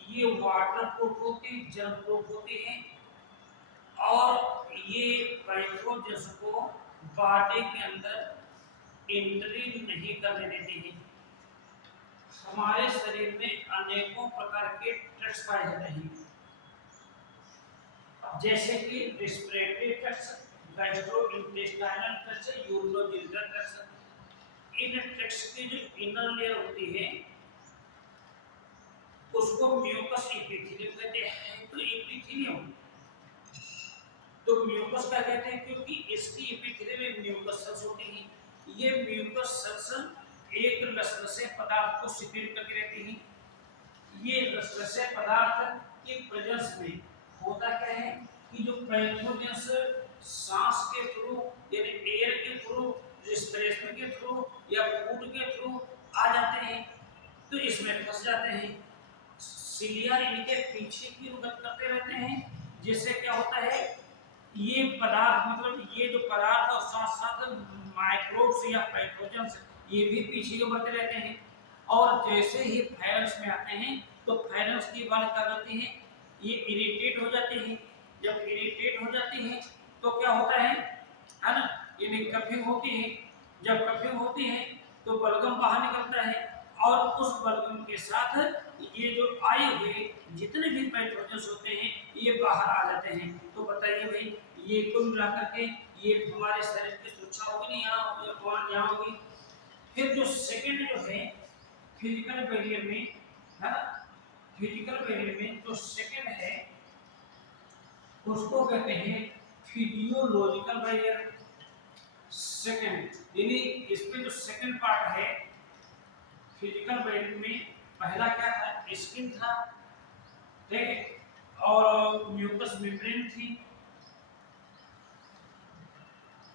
ये वाटर प्रूफ होती है, जल प्रूफ होती है और ये पैथोजन्स को बॉडी के अंदर एंट्री नहीं करने देती है। हमारे शरीर में अनेकों प्रकार के ट्रैक्ट्स पाए जाते हैं, जैसे कि respiratory tracts, gastrointestinal tracts, urinogenital tracts. इन ट्रैक्ट्स की जो इनर लेयर होती है उसको म्यूकस एपिथेलियम कहते हैं। तो एपिथेलियम तो म्यूकस क्या कहते हैं, क्योंकि इसकी एपिथेलियम में म्यूकस सेल्स होती हैं। ये म्यूकस सेल्स एक लसलसे पदार्थ को सिक्रीट करके रहती हैं। ये लसलसे पदार्थ के प्रेजेंस में होता क्या है कि जो पैथोजन्स सांस के थ्रू यानी एयर के थ्रू, रेस्पिरेशन के थ्रू या फूड के थ्रू आ जाते हैं तो इसमें फंस जाते हैं। सिलिया इनके पीछे की रुगत करते रहते हैं, जिससे क्या होता है ये पदार्थ मतलब ये जो पदार्थ और साथ साथ माइक्रोब्स या पैथोजन्स ये भी पीछे को बढ़ते रहते हैं। और जैसे ही फेरेंक्स में आते हैं तो फेरेंक्स की बात क्या करती है, ये इरिटेट हो जाती है। जब इरिटेट हो जाती है तो क्या होता है ना, ये कफिंग होती है। जब कफिंग होती है तो बलगम बाहर निकलता है और उस बलगम के साथ ये जो आए हुए जितने भी पैथोजन्स होते हैं ये बाहर आ जाते हैं। तो बताइए भाई, ये कुल मिलाकर के ये हमारे शरीर की सुरक्षा होगी नहीं, यहाँ होगी। फिर जो सेकंड जो है फिजिकल बैरियर में है ना, फिजिकल बैरियर में जो सेकंड है उसको कहते हैं फिजियोलॉजिकल बैरियर। सेकंड यानी इसमें जो सेकंड पार्ट है फिजिकल बैरियर में, पहला क्या था, स्किन था, ठीक है, और म्यूकस मेम्ब्रेन थी।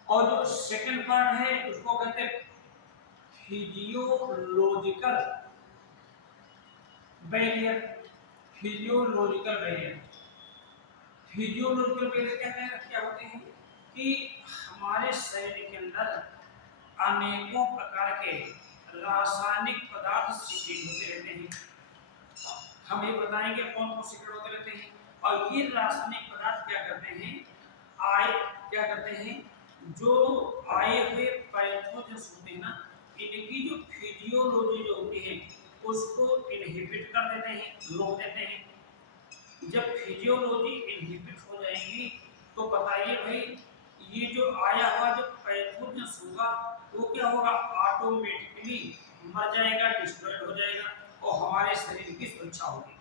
और जो सेकंड पार्ट है उसको कहते हैं physiological barrier. Physiological barrier, physiological barrier क्या होते हैं कि हमारे शरीर के अंदर अनेकों प्रकार के रासायनिक पदार्थ सिक्रेट होते रहते हैं। हम ये बताएंगे कौन कौन सिक्रेट होते रहते हैं। और ये रासायनिक पदार्थ क्या करते हैं, आए क्या करते हैं, जो आए हुए पैथोजेंस होते हैं ना, इनकी जो फिजियोलॉजी जो होती है उसको इनहिबिट कर देते हैं, रोक देते हैं। जब फिजियोलॉजी इनहिबिट हो जाएगी तो बताइए भाई, ये जो आया हुआ जो पैथोजेंस होगा वो क्या होगा, ऑटोमेटिकली मर जाएगा, डिस्ट्रॉयड हो जाएगा और हमारे शरीर की सुरक्षा होगी।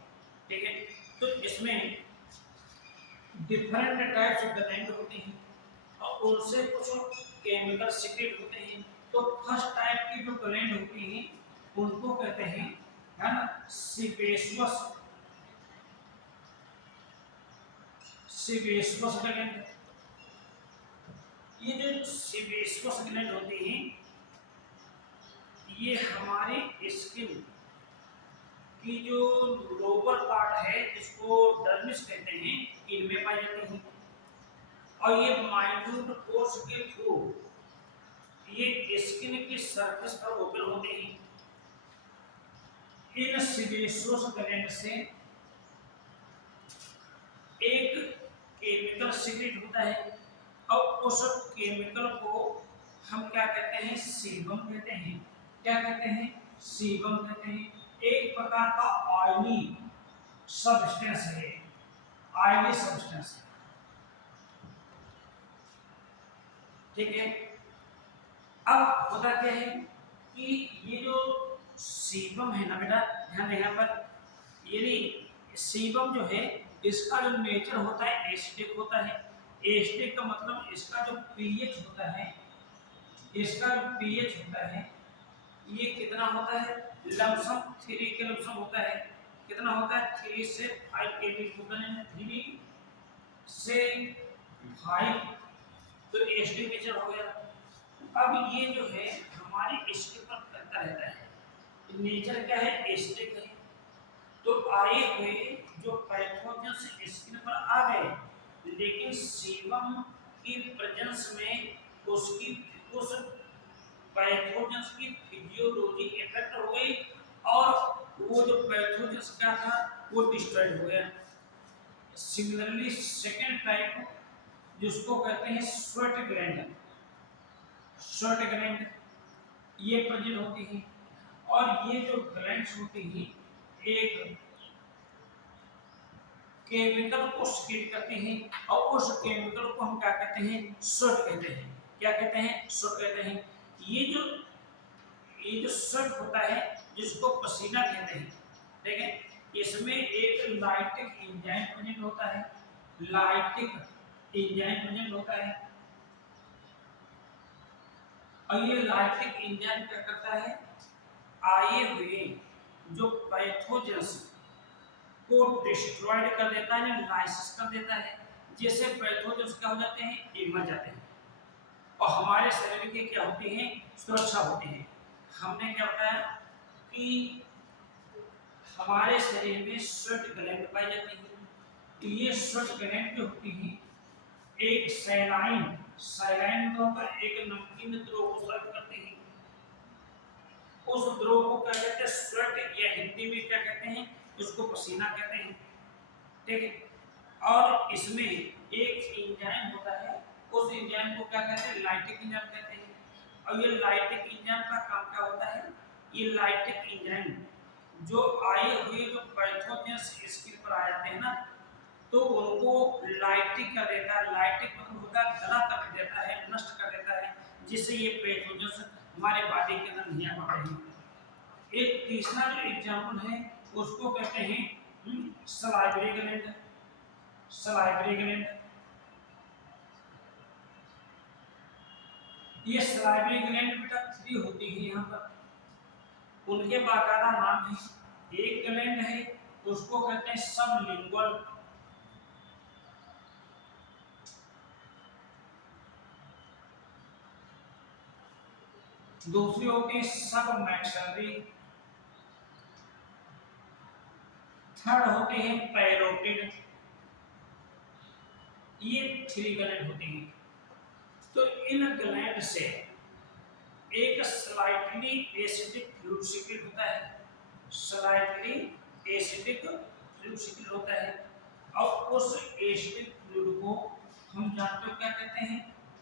ठीक है, तो इसमें डिफरेंट टाइप्स ऑफ ग्लैंड होते हैं और उनसे कुछ केमिकल सीक्रेट होते हैं। तो फर्स्ट टाइप की जो ग्लैंड होती हैं उनको कहते हैं, है ना, सीबेसवस, सीबेसवस ग्लैंड। ये जो सीबेसवस ग्लैंड होती हैं ये हमारी स्किन की जो लोअर पार्ट है जिसको डर्मिस कहते हैं, इनमें पाई जाती है। और ये माइन्यूट पोर्स के थ्रू ये स्किन की सरफेस पर ओपन होते हैं। इन सीबेसवस ग्लैंड से एक केमिकल सीक्रेट होता है और उस केमिकल को हम क्या कहते हैं, सीबम कहते हैं। क्या कहते हैं, सीबम कहते हैं। एक प्रकार का ऑयली सब्सटेंस है, ऑयली सब्सटेंस है। ठीक है, अब होता क्या है कि ये जो सीबम है ना बेटा, ध्यान दें यहाँ पर, ये सीबम जो है इसका जो नेचर होता है एसिडिक होता है। एसिडिक का मतलब इसका जो पीएच होता है, इसका जो पीएच होता है ये कितना होता है, लमसम 3 के लमसम होता है। कितना होता है, 3 से 5 के बीच होता है, 3 से 5, तो एसिडिक नेचर हो गया। अब ये जो है हमारी स्किन पर करता रहता है, नेचर क्या है, एसिडिक है। तो आए हुए जो पैथोजेंस स्किन पर आ गए, लेकिन सीबम की प्रेजेंस में उसकी उस पैथोजेंस की फिजियोलॉजी इफेक्ट हो गई और वो जो पैथोजेंस क्या था वो डिस्ट्रॉयड हो गया। सिमिलरली सेकेंड टाइप जिसको कहते हैं स्वेट ग्लैंड, स्वेट ग्लैंड ये प्रेजेंट होती है। और ये जो ग्लैंड्स होती हैं एक केमिकल को सीक्रेट करते हैं और उस केमिकल को हम क्या कहते हैं, स्वेट कहते हैं। क्या कहते हैं, स्वेट कहते हैं। ये जो स्वेट होता है जिसको पसीना कहते हैं, ठीक है, इसमें एक लाइटिक एंजाइम प्रेजेंट होता है, लाइटिक एंजाइम प्रेजेंट होता है। और ये लाइटिक एंजाइम क्या करता है, आए हुए जो पैथोजेंस को डिस्ट्रॉयड कर देता है, लाइसिस कर देता है, जिससे पैथोजेंस क्या हो जाते हैं, ये मर जाते हैं और हमारे शरीर की क्या होती है, सुरक्षा होती है। हमने क्या बताया कि हमारे शरीर में स्वेट ग्लैंड पाई जाती है। तो ये स्वेट ग्लैंड जो होती है एक सैलाइन, सैलाइन तौर पर एक नमकीन द्रव को स्राव करती है। उस द्रव को क्या कहते हैं, स्वेट, या हिंदी में क्या कहते हैं, उसको पसीना कहते हैं। ठीक है, और इसमें एक एंजाइम होता है, उस एंजाइम को क्या कहते हैं, लाइटिक एंजाइम कहते हैं। और ये लाइटिक एंजाइम का काम क्या होता है, ये लाइटिक एंजाइम जो आए हुए जो पैथोजेंस स्किन पर आ जाते हैं ना, तो उनको लाइटिक कर देता है। लाइटिक मतलब होता है गला कर देता है, नष्ट कर देता है, जिससे ये पैथोजेंस हमारे बॉडी के अंदर नहीं आ पाते हैं। एक तीसरा जो एग्जाम्पल है उसको कहते हैं सलाइवरी ग्लैंड, सलाइवरी ग्लैंड। ये सलाइवरी ग्लैंड बेटा 3 होती है यहाँ पर, उनके बाकायदा नाम है। एक ग्लैंड है उसको कहते हैं सबलिंगुअल, दूसरी होती है सबमैक्सिलरी, थर्ड होती है पैरोटिड। ये 3 ग्लैंड होती हैं। तो इन ग्लैंड से एक स्लाइटली एसिडिक फ्लूइड सीक्रेट होता है, स्लाइटली एसिडिक फ्लूइड सीक्रेट होता है। अब उस एसिडिक फ्लूइड को हम जानते हो क्या कहते हैं,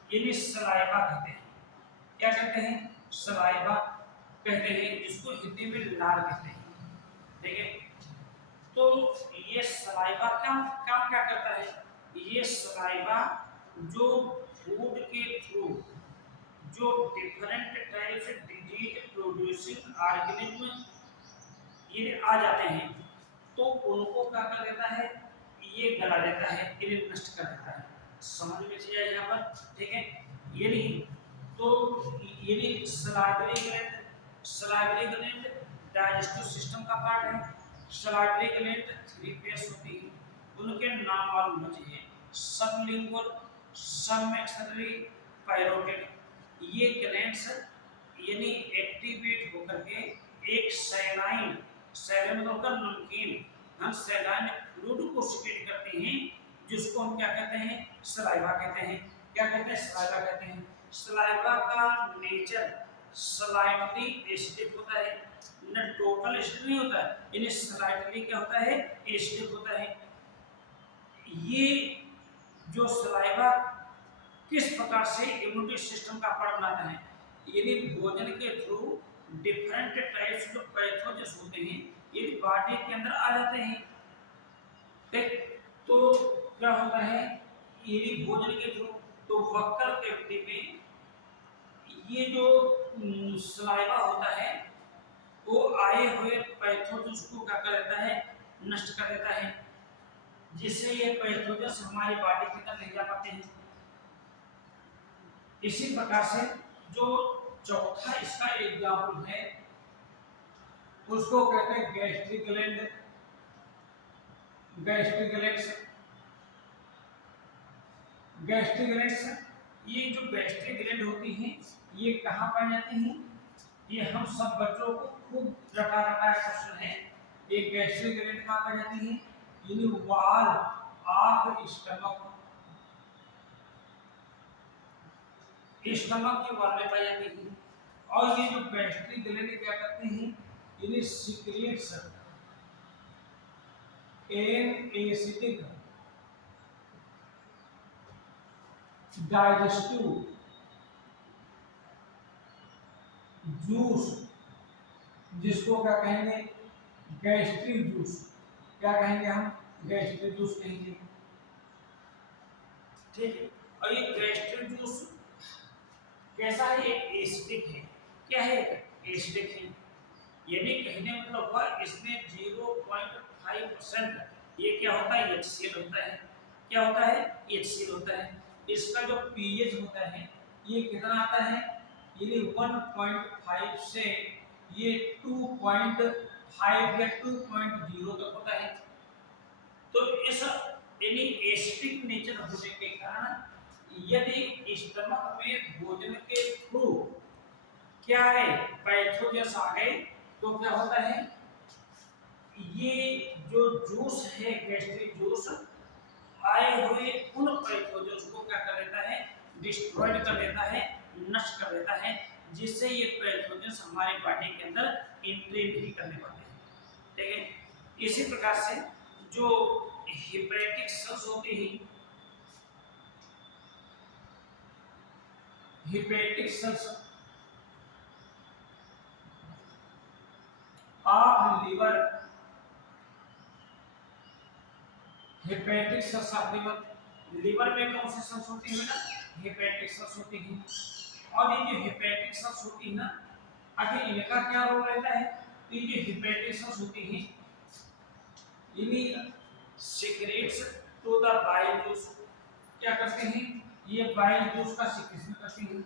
यानी सलाइवा कहते हैं। क्या कहते हैं, सलाइवा कहते हैं, जिसको हिंदी में लार कहते हैं। ठीक है, तो ये सलाइवा काम काम क्या करता है, ये सलाइवा जो फूड के थ्रू जो different types disease producing organism ये आ जाते हैं, तो उनको क्या कर देता है, ये गला देता है, इन्हें नष्ट कर देता है। समझ में चाहिए यहाँ पर। ठीक है, यानी तो यानी सलाइवरी ग्लैंड डाइजेस्टिव सिस्टम का पार्ट है। सलाइवरी ग्लैंड 3 पेयर्स होती है, उनके नाम मालूम होने चाहिए, सबलिंगुअल, सबमैक्सिलरी, पैरोटिड। ये ग्लैंड्स यानी एक्टिवेट होकर के एक सैलाइन, सैलाइन मतलब नमकीन, हम सैलाइन फ्लूइड को सिक्रेट करते हैं, जिसको हम क्या कहते हैं, सलाइवा कहते हैं। क्या कहते हैं, सलाइवा कहते हैं। सलाइवा का नेचर स्लाइटली एसिडिक होता है, न टोटल एसिडिक नहीं होता है, यानी स्लाइटली क्या होता है, एसिडिक होता है। ये जो सलाइवा किस प्रकार से इम्यूनिटी सिस्टम का पार्ट बनाता है, यदि भोजन के थ्रू डिफरेंट टाइप्स जो पैथोजेंस होते हैं यदि बॉडी के अंदर आ जाते हैं, ठीक, तो क्या होता है, यदि भोजन के थ्रू तो वक्कल कैविटी में ये जो सलाइवा होता है वो आए हुए पैथोजेंस को क्या कर देता है, नष्ट कर देता है, जिससे ये पैथोजेंस हमारी बॉडी के अंदर नहीं जा पाते हैं। इसी प्रकार से जो चौथा इसका एग्जाम्पल है उसको कहते हैं gastric gland. Gastric glands, gastric glands, ये जो गैस्ट्रिक ग्लैंड होती हैं ये कहाँ पाई जाती हैं, ये हम सब बच्चों को खूब रटा रटा क्वेश्चन है। ये गैस्ट्रिक ग्लैंड कहाँ पाई जाती है, यानी वॉल ऑफ स्टमक, स्टमक के वॉल में पाई जाती है। और ये जो गैस्ट्रिक ग्लैंड क्या करते हैं, यानी secrets an acidic digestive juice, जिसको क्या कहेंगे, गैस्ट्रिक जूस। क्या कहेंगे हम, गैस्ट्रिक जूस कहेंगे। ठीक है, और ये गैस्ट्रिक जूस कैसा है, एसिडिक है। क्या है, एसिडिक है। यानी कहने मतलब हुआ इसमें 0.5% ये क्या होता है, HCl होता है। क्या होता है, HCl होता है। इसका जो pH होता है ये कितना आता है, ये 1.5 से ये 2.5 या 2.0 तक होता है। तो इस यानी एसिडिक नेचर होने के कारण यदि स्टमक में भोजन के थ्रू क्या है, पैथोजेंस आ गए, तो क्या होता है, ये जो जूस है गैस्ट्रिक जूस आए हुए उन पैथोजेंस को क्या कर देता है, डिस्ट्रॉयड कर देता है, नष्ट कर देता है, जिससे ये पैथोजेंस हमारे बॉडी के अंदर एंट्री नहीं करने पाते हैं। ठीक है, इसी प्रकार से जो हिपैटिक सेल्स होती हैं, hepatic sales of liver, hepatic sales of liver, liver में कौन सी सेल्स होती है ना, हेपेटिक सेल्स होती है। और ये जो हेपेटिक सेल्स होती है ना, आखिर इनका क्या रोल रहता है, तो ये जो हेपेटिक सेल्स होती है इन्हीं secretes to the bile juice, क्या करते हैं, ये बाइल जूस का सीक्रेशन करती है,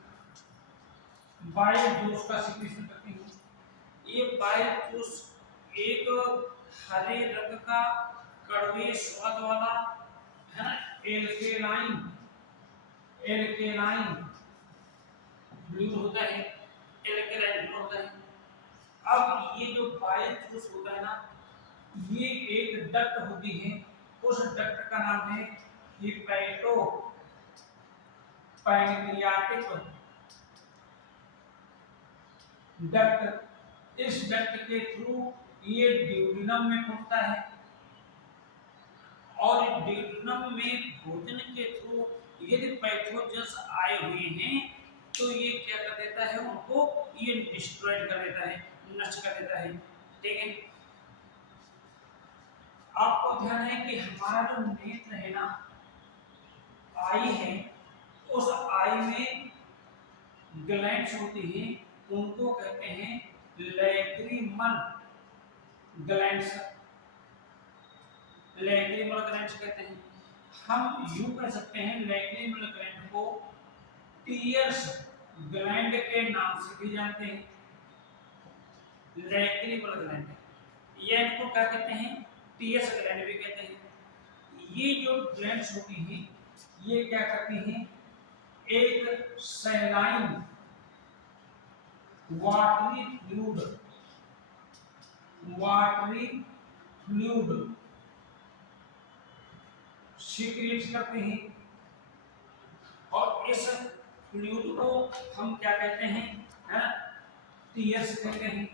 बाइल जूस का सीक्रेशन करती है। ये बाइल जूस एक हरे रंग का कड़वे स्वाद वाला है ना, एल्केलाइन, एल्केलाइन फ्लूइड होता है, एल्केलाइन फ्लूइड होता है। अब ये जो बाइल जूस होता है ना, ये एक डक्ट होती है, उस डक्ट का नाम है हिपैटो पैनक्रियाटिक डक्ट, इस डक्ट के थ्रू ये ड्यूडेनम में पहुंचता है और ड्यूडेनम में भोजन के थ्रू यदि पैथोजेंस आए हुए हैं तो ये क्या कर देता है, उनको ये डिस्ट्रॉय कर देता है, नष्ट कर देता है। ठीक है, आपको ध्यान है कि हमारा जो नेत्र है ना, आई है, उस आई में ग्लैंड्स होती हैं, उनको कहते हैं लैक्रिमल ग्लैंड्स, लैक्रिमल ग्लैंड्स कहते हैं। हम यूं कह सकते हैं लैक्रिमल ग्लैंड को टीयर्स ग्लैंड के नाम से भी जानते हैं, लैक्रिमल ग्लैंड, ये इनको क्या कहते हैं, टीयर्स ग्लैंड भी कहते हैं। ये जो ग्लैंड्स होती हैं ये क्या करती हैं, एक सैलाइन वाटरी फ्लूइड सीक्रेट करते हैं और इस फ्लूइड को हम क्या कहते हैं, है ना, टीयर्स कहते हैं।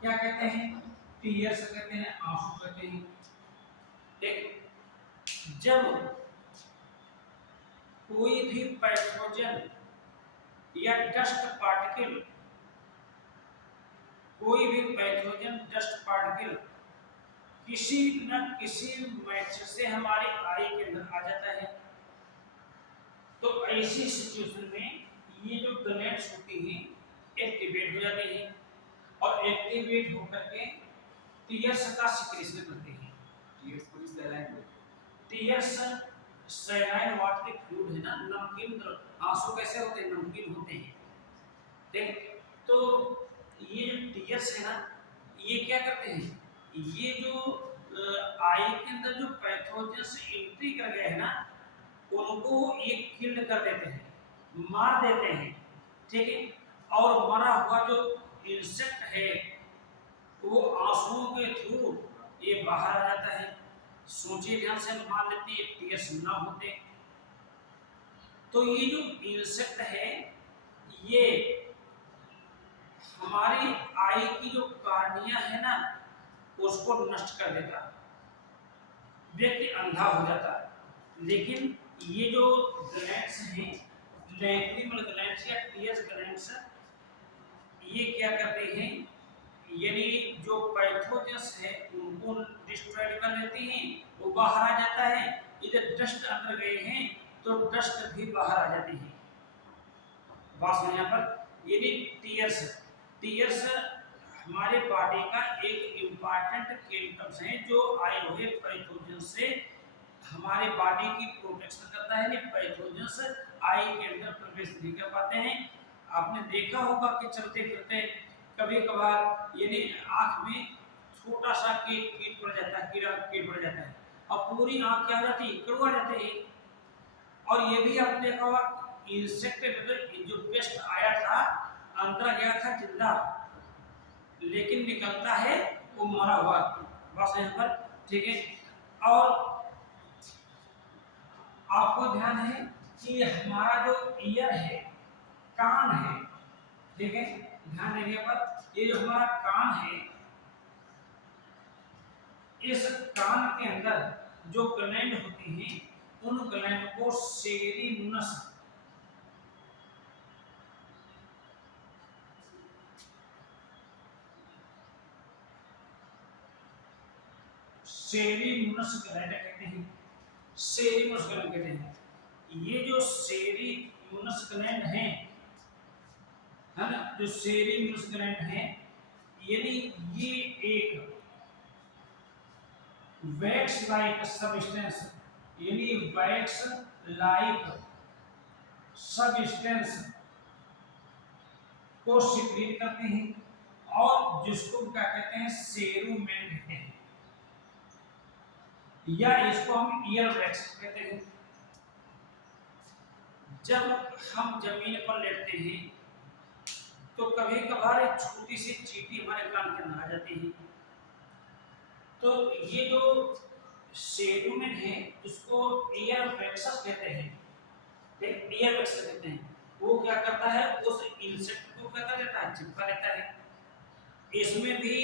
क्या कहते हैं, टीयर्स कहते हैं, आंसू कहते हैं। ठीक, जब कोई भी पैथोजन या डस्ट पार्टिकल, कोई भी पैथोजन डस्ट पार्टिकल किसी न किसी मैटर से हमारे आई के अंदर आ जाता है, तो ऐसी सिचुएशन में ये जो ग्लैंड्स होती हैं एक्टिवेट हो जाती हैं और एक्टिवेट होकर के टीयर्स का सिक्रेशन करते हैं। टीयर्स को इस सैलाइन को, टीयर्स सैलाइन वाटरी फ्लूइड है ना, नमकीन आंसू कैसे होते हैं, नमकीन होते हैं। ठीक, तो ये जो टीयर्स है ना, ये क्या करते हैं, ये जो आई के अंदर जो पैथोजेंस एंट्री कर गए हैं ना, उनको ये किल कर देते हैं, मार देते हैं। ठीक है, और मरा हुआ जो इंसेक्ट है वो आंसुओं के थ्रू ये बाहर आ जाता है। सोचिए ध्यान से, मान लेते हैं टीयर्स ना होते तो ये जो इंसेक्ट है ये हमारी आई की जो कार्निया है ना उसको नष्ट कर देता, व्यक्ति अंधा हो जाता है। लेकिन ये जो ग्लैंड्स हैं, लैक्रिमल ग्लैंड्स या टीयर्स ग्लैंड्स, ये क्या करते हैं, यानी जो पैथोजेंस है उनको डिस्ट्रॉय कर लेती हैं, वो बाहर आ जाता है। इधर डस्ट अंदर गए हैं तो डस्ट भी बाहर आ जाती है। बात यहाँ पर, यानी टीयर्स, टीयर्स हमारे बॉडी का एक इम्पॉर्टेंट केमिकल्स है जो आए हुए पैथोजन से हमारे बॉडी की प्रोटेक्शन करता है। पैथोजेंस आई के अंदर प्रवेश नहीं कर पाते हैं। आपने देखा होगा कि चलते फिरते कभी कभार यानी आंख में छोटा सा कीट पड़ जाता है, कीड़ा कीट पड़ जाता है और पूरी आंख क्या हो जाती है, कड़वा जाते हैं। और ये भी आपने देखा होगा इंसेक्ट मतलब जो पेस्ट आया था अंदर गया था जिंदा, लेकिन निकलता है वो मरा हुआ। बस यहाँ पर ठीक है। और आपको ध्यान है कि हमारा जो ईयर है, कान है, ठीक है, ध्यान देने पर ये जो हमारा कान है, इस कान के अंदर जो ग्लैंड होती हैं उन ग्लैंड को सेरिनुस, सेरिनुस ग्लैंड कहते हैं, सेरिनुस ग्लैंड कहते हैं। ये जो सेरिनुस ग्लैंड है ना, जो सेरिनुस ग्लैंड है, यानी ये एक वैक्स लाइक सब्सटेंस, यानी वैक्स लाइक सब्सटेंस को सिक्रीट करते हैं और जिसको क्या कहते हैं, सेरुमेन कहते हैं, या इसको हम ईयर वैक्स कहते हैं। जब हम जमीन पर लेटते हैं तो कभी कभार एक छोटी सी चींटी हमारे कान के अंदर आ जाती है, तो ये जो सेरुमेन है उसको ईयर वैक्सस कहते हैं, ईयर वैक्स कहते हैं। वो क्या करता है, उस इंसेक्ट को क्या कर देता है, चिपका लेता है। इसमें भी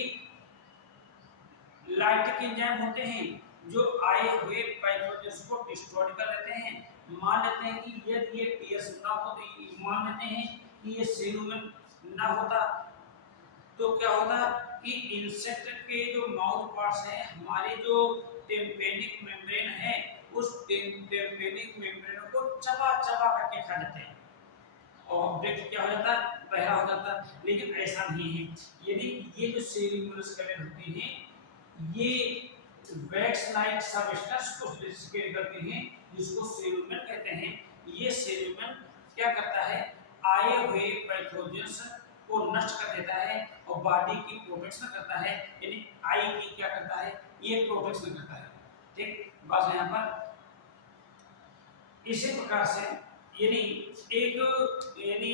लाइटिक एंजाइम होते हैं जो आए हुए पैथोजेंस को डिस्ट्रॉय कर देते हैं। मान लेते हैं कि यदि ये टीएस ना हो तो मान लेते हैं कि ये सेलुमन ना होता तो क्या होता कि इंसेक्ट के जो माउथ पार्ट्स हैं, हमारे जो टेम्पेनिक मेम्ब्रेन है, उस टेम्पेनिक मेम्ब्रेन को चबा चबा करके खा जाते हैं और ऑब्जेक्ट क्या हो जाता है, बहरा हो जाता है। लेकिन ऐसा नहीं है। यदि ये जो सेल्यूलोज कलेक्ट होती हैं, ये वैक्स लाइक सब्सटेंस को सिक्रेट करती हैं जिसको सेल्यूमेन कहते हैं। ये सेल्यूमेन क्या करता है, आए हुए पैथोजेंस को नष्ट कर देता है और बॉडी की प्रोटेक्शन करता है, यानी आई की क्या करता है, ये प्रोटेक्शन करता है। ठीक बस यहाँ पर इसी प्रकार से यानी यानी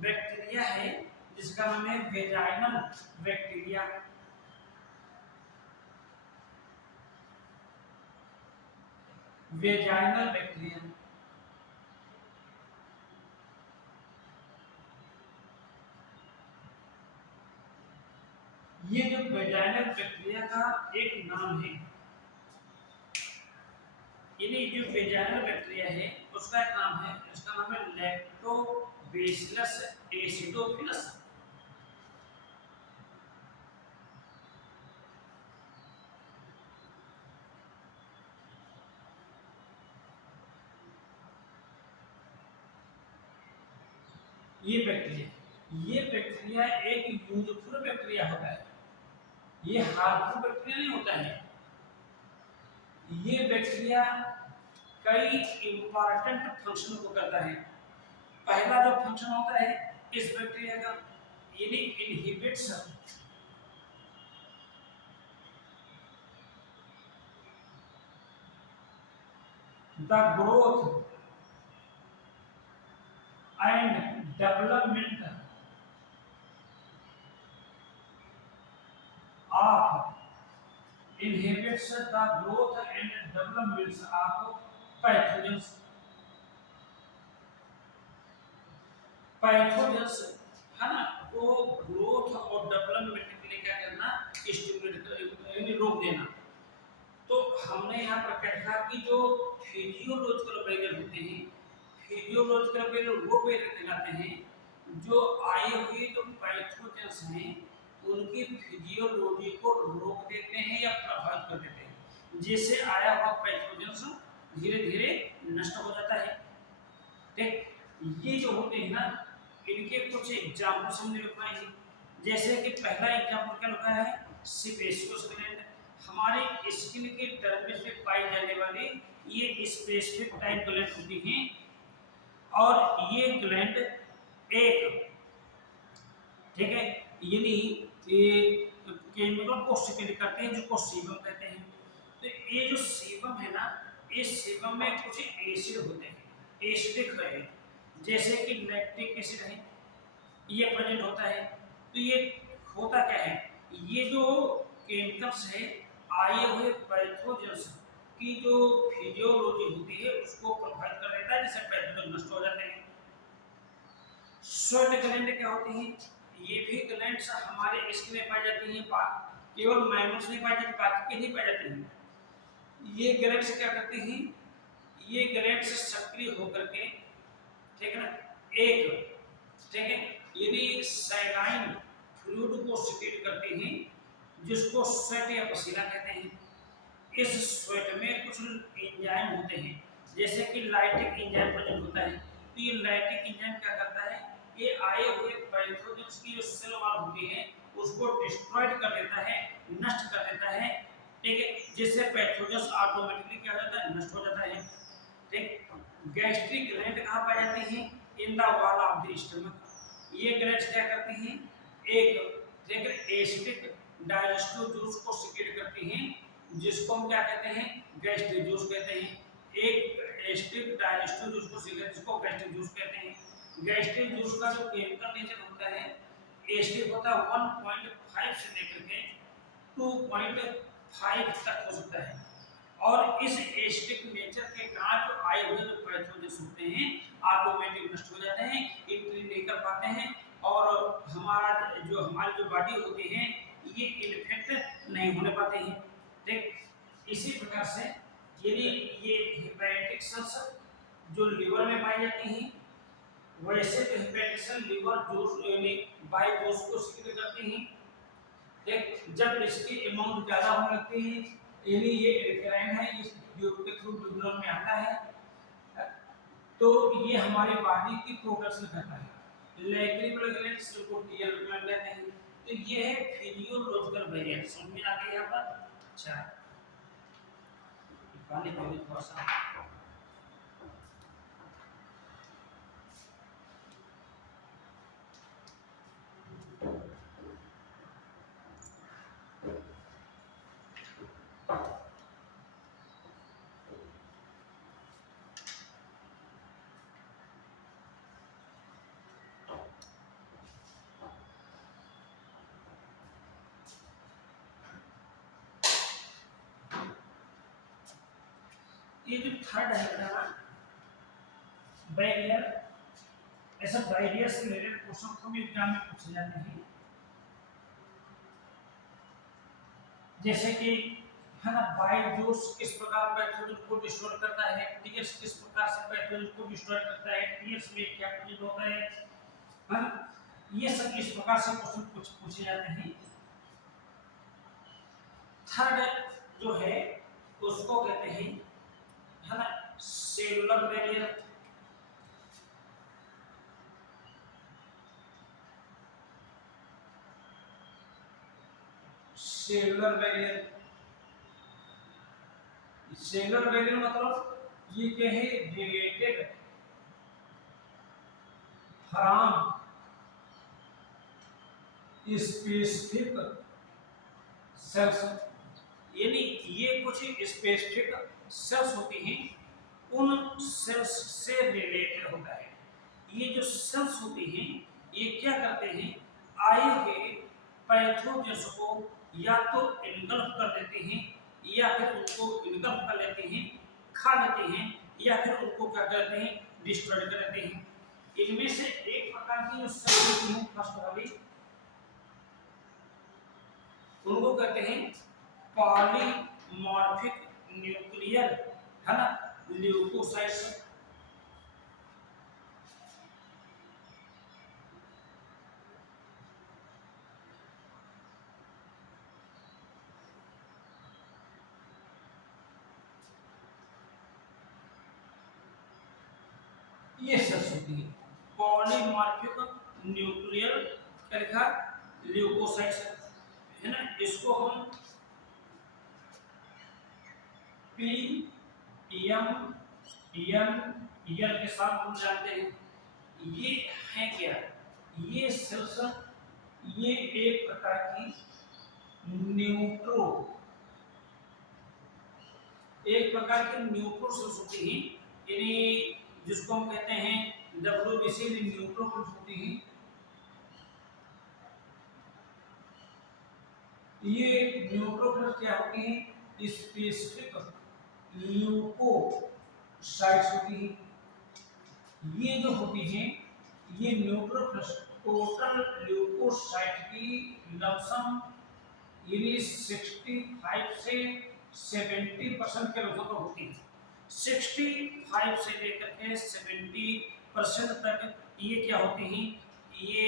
बैक्टीरिया है जिसका नाम है वेजाइनल बैक्टीरिया। वेजाइनल बैक्टीरिया ये जो वेजाइनल बैक्टीरिया का एक नाम है, यानी जो वेजाइनल बैक्टीरिया है उसका एक नाम है, इसका नाम है लैक्टोबैसिलस एसिडोफिलस। ये बैक्टीरिया एक यूजफुल बैक्टीरिया होता है, ये हार्मफुल बैक्टीरिया नहीं होता है। ये बैक्टीरिया कई इंपॉर्टेंट फंक्शन को करता है। पहला जो फंक्शन होता है इस बैक्टीरिया का, यानी inhibits the growth and development of inhibits the growth and development of pathogens। Pathogens है ना, वो ग्रोथ और डेवलपमेंट के लिए क्या करना, स्टिमुलेट यानी रोक देना। तो हमने यहाँ पर कहा कि जो फिजियोलॉजिकल बैरियर होते हैं, फिजियोलॉजिकल बैरियर वो बैरियर कहलाते हैं जो आए हुए जो पैथोजेंस हैं उनकी फिजियोलॉजी को रोक देते हैं या प्रभावित कर देते हैं, जिससे आया हुआ पैथोजेंस धीरे धीरे नष्ट हो जाता है। ठीक, ये जो होते हैं ना, इनके कुछ एग्जाम्पल्स हमने बताए, जैसे कि पहला एग्जाम्पल क्या होता है, सेबेशियस ग्लैंड। हमारे स्किन के डर्मिस में पाई जाने वाली ये स्पेसिफिक टाइप ग्लैंड होती हैं और ये ग्लैंड एक, ठीक है, यानी ये केमिकल को सिक्रेट करते हैं जिसको सीबम कहते हैं। तो ये जो सीबम है ना, इस सीबम में कुछ एसिड होते हैं, एसिडिक है, जैसे कि लैक्टिक एसिड है, ये प्रेजेंट होता है। तो ये होता क्या है, ये जो केमिकल्स है आए हुए पैथोजेंस की जो फिजियोलॉजी होती है उसको प्रभावित कर देता है, जिससे पैथोजन नष्ट हो जाते हैं। स्वेट ग्लैंड क्या होती हैं, ये भी ग्लैंड्स हमारे स्किन में पाई जाती हैं, केवल मैमल्स में पाई जाती, बाकी के नहीं पाई जाती हैं। ये ग्लैंड्स क्या करती हैं, ये ग्लैंड्स सक्रिय होकर के, ठीक है ना, एक, ठीक है, यानी सैलाइन फ्लूइड को सिक्रेट करती हैं जिसको स्वेट या पसीना कहते हैं। इस स्वेट में कुछ एंजाइम होते हैं, जैसे कि लाइटिक एंजाइम प्रेजेंट होता है। तो ये लाइटिक एंजाइम क्या करता है, ये आए हुए पैथोजेंस की जो सेल वॉल होती है उसको डिस्ट्रॉयड कर देता है, नष्ट कर देता है, ठीक है, जिससे पैथोजेंस ऑटोमेटिकली क्या हो जाता है, नष्ट हो जाता है। ठीक, गैस्ट्रिक ग्लैंड कहाँ पाई जाती है, in the wall of the stomach. ये ग्लैंड्स क्या करती हैं, एक, ठीक है, एसिडिक डाइजेस्टिव जूस को सिक्रेट करती हैं जिसको हम क्या कहते हैं, गैस्ट्रिक जूस कहते हैं। एक एसिडिक डाइजेस्टिव जूस को सिक्रेट, जिसको गैस्ट्रिक जूस कहते हैं। गैस्ट्रिक जूस का जो केमिकल नेचर होता है, एसिडिक होता है 1.5 से लेकर के 2.5 तक हो सकता है। और इस एसिडिक नेचर के कारण जो आए हुए जो पैथोजेंस होते हैं ऑटोमेटिक नष्ट हो जाते हैं, एंट्री नहीं कर पाते हैं और हमारी जो बॉडी होती है ये इन्फेक्ट नहीं होने पाते हैं। ठीक इसी प्रकार से यदि ये हेपेटिक सेल्स जो लिवर में पाई जाती हैं, वैसे तो हेपेटिक सेल लिवर जूस यानी बाई जूस को सिक्रीट करती हैं। ठीक जब इसकी अमाउंट ज़्यादा होने लगती है यानी ये एल्कलाइन है, इस ट्यूब के थ्रू ट्यूबुलर में आता है, तो ये हमारी बॉडी की प्रोटेक्शन करता है। लैक्रिमोग्रेनेट्स को टीएल ग्लैंड कहते हैं। तो ये है फिजियोलॉजिकल वेरिएंट, समझ में आ गया यहाँ पर। अच्छा पानी पीने थोड़ा सा। ये जो थर्ड है ना बैरियर, ऐसा बैरियर से रिलेटेड क्वेश्चन को भी एग्जाम में पूछे जाते हैं। जैसे कि है ना बायोजूस किस प्रकार पैथोजन को डिस्ट्रॉय करता है, टीएस किस प्रकार से पैथोजन को डिस्ट्रॉय करता है, टीएस में क्या प्रेजेंट होता है ना, ये सब इस प्रकार से क्वेश्चन पूछे जाते हैं। थर्ड जो है उसको कहते हैं है ना cellular barrier. Cellular barrier, cellular barrier मतलब ये क्या है रिलेटेड फ्रॉम स्पेसिफिक सेल्स, यानी ये कुछ स्पेसिफिक सेल्स होती हैं, उन सेल्स से रिलेटेड होता है। ये जो सेल्स होती हैं ये क्या करते हैं, आए हुए पैथोजेंस को या तो इनगल्फ कर देते हैं या फिर उनको इनगल्फ कर लेते हैं, खा लेते हैं, या फिर उनको क्या करते हैं डिस्ट्रॉय कर देते हैं। इनमें से एक प्रकार की जो सेल होती है फर्स्ट वाली, उनको कहते हैं पॉलीमॉर्फिक न्यूक्लियर है ना ल्यूकोसाइट्स। ये सेल्स होती है पॉलीमॉर्फिक न्यूक्लियर क्या लिखा ल्यूकोसाइट्स है ना। इसको हम पी एम एन के साथ हम जानते हैं। ये है क्या, ये सेल्स ये एक प्रकार की न्यूट्रो एक प्रकार की न्यूट्रो सेल्स होती हैं, यानी जिसको हम कहते हैं डब्ल्यूबीसी न्यूट्रोफिल्स होती हैं। ये न्यूट्रोफिल्स क्या होती हैं, स्पेसिफिक ल्यूकोसाइट्स होती हैं। ये जो होती हैं ये न्यूट्रोफिल्स टोटल ल्यूकोसाइट की लमसम यानी 65 से 70% के लगभग होती है। 65 से लेकर के 70% तक ये क्या होती हैं, ये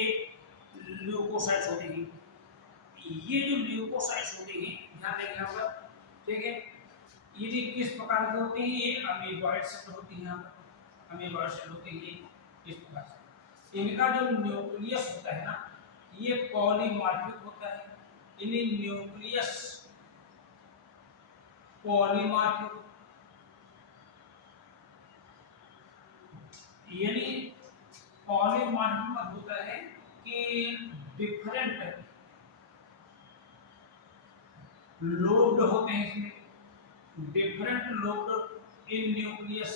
ल्यूकोसाइट्स होती हैं। ये जो ल्यूकोसाइट्स होती हैं ध्यान देंगे यहाँ पर, ठीक है, ये किस प्रकार की होती हैं, ये अमीबॉइड सेल होती हैं। यहाँ पर अमीबॉइड सेल होती है इस प्रकार से। इनका जो न्यूक्लियस होता है ना ये पॉलीमॉर्फिक होता है, यानी न्यूक्लियस पॉलीमॉर्फिक, यानी पॉलीमॉर्फिक होता है कि डिफरेंट लोड होते हैं इसमें, different load in nucleus,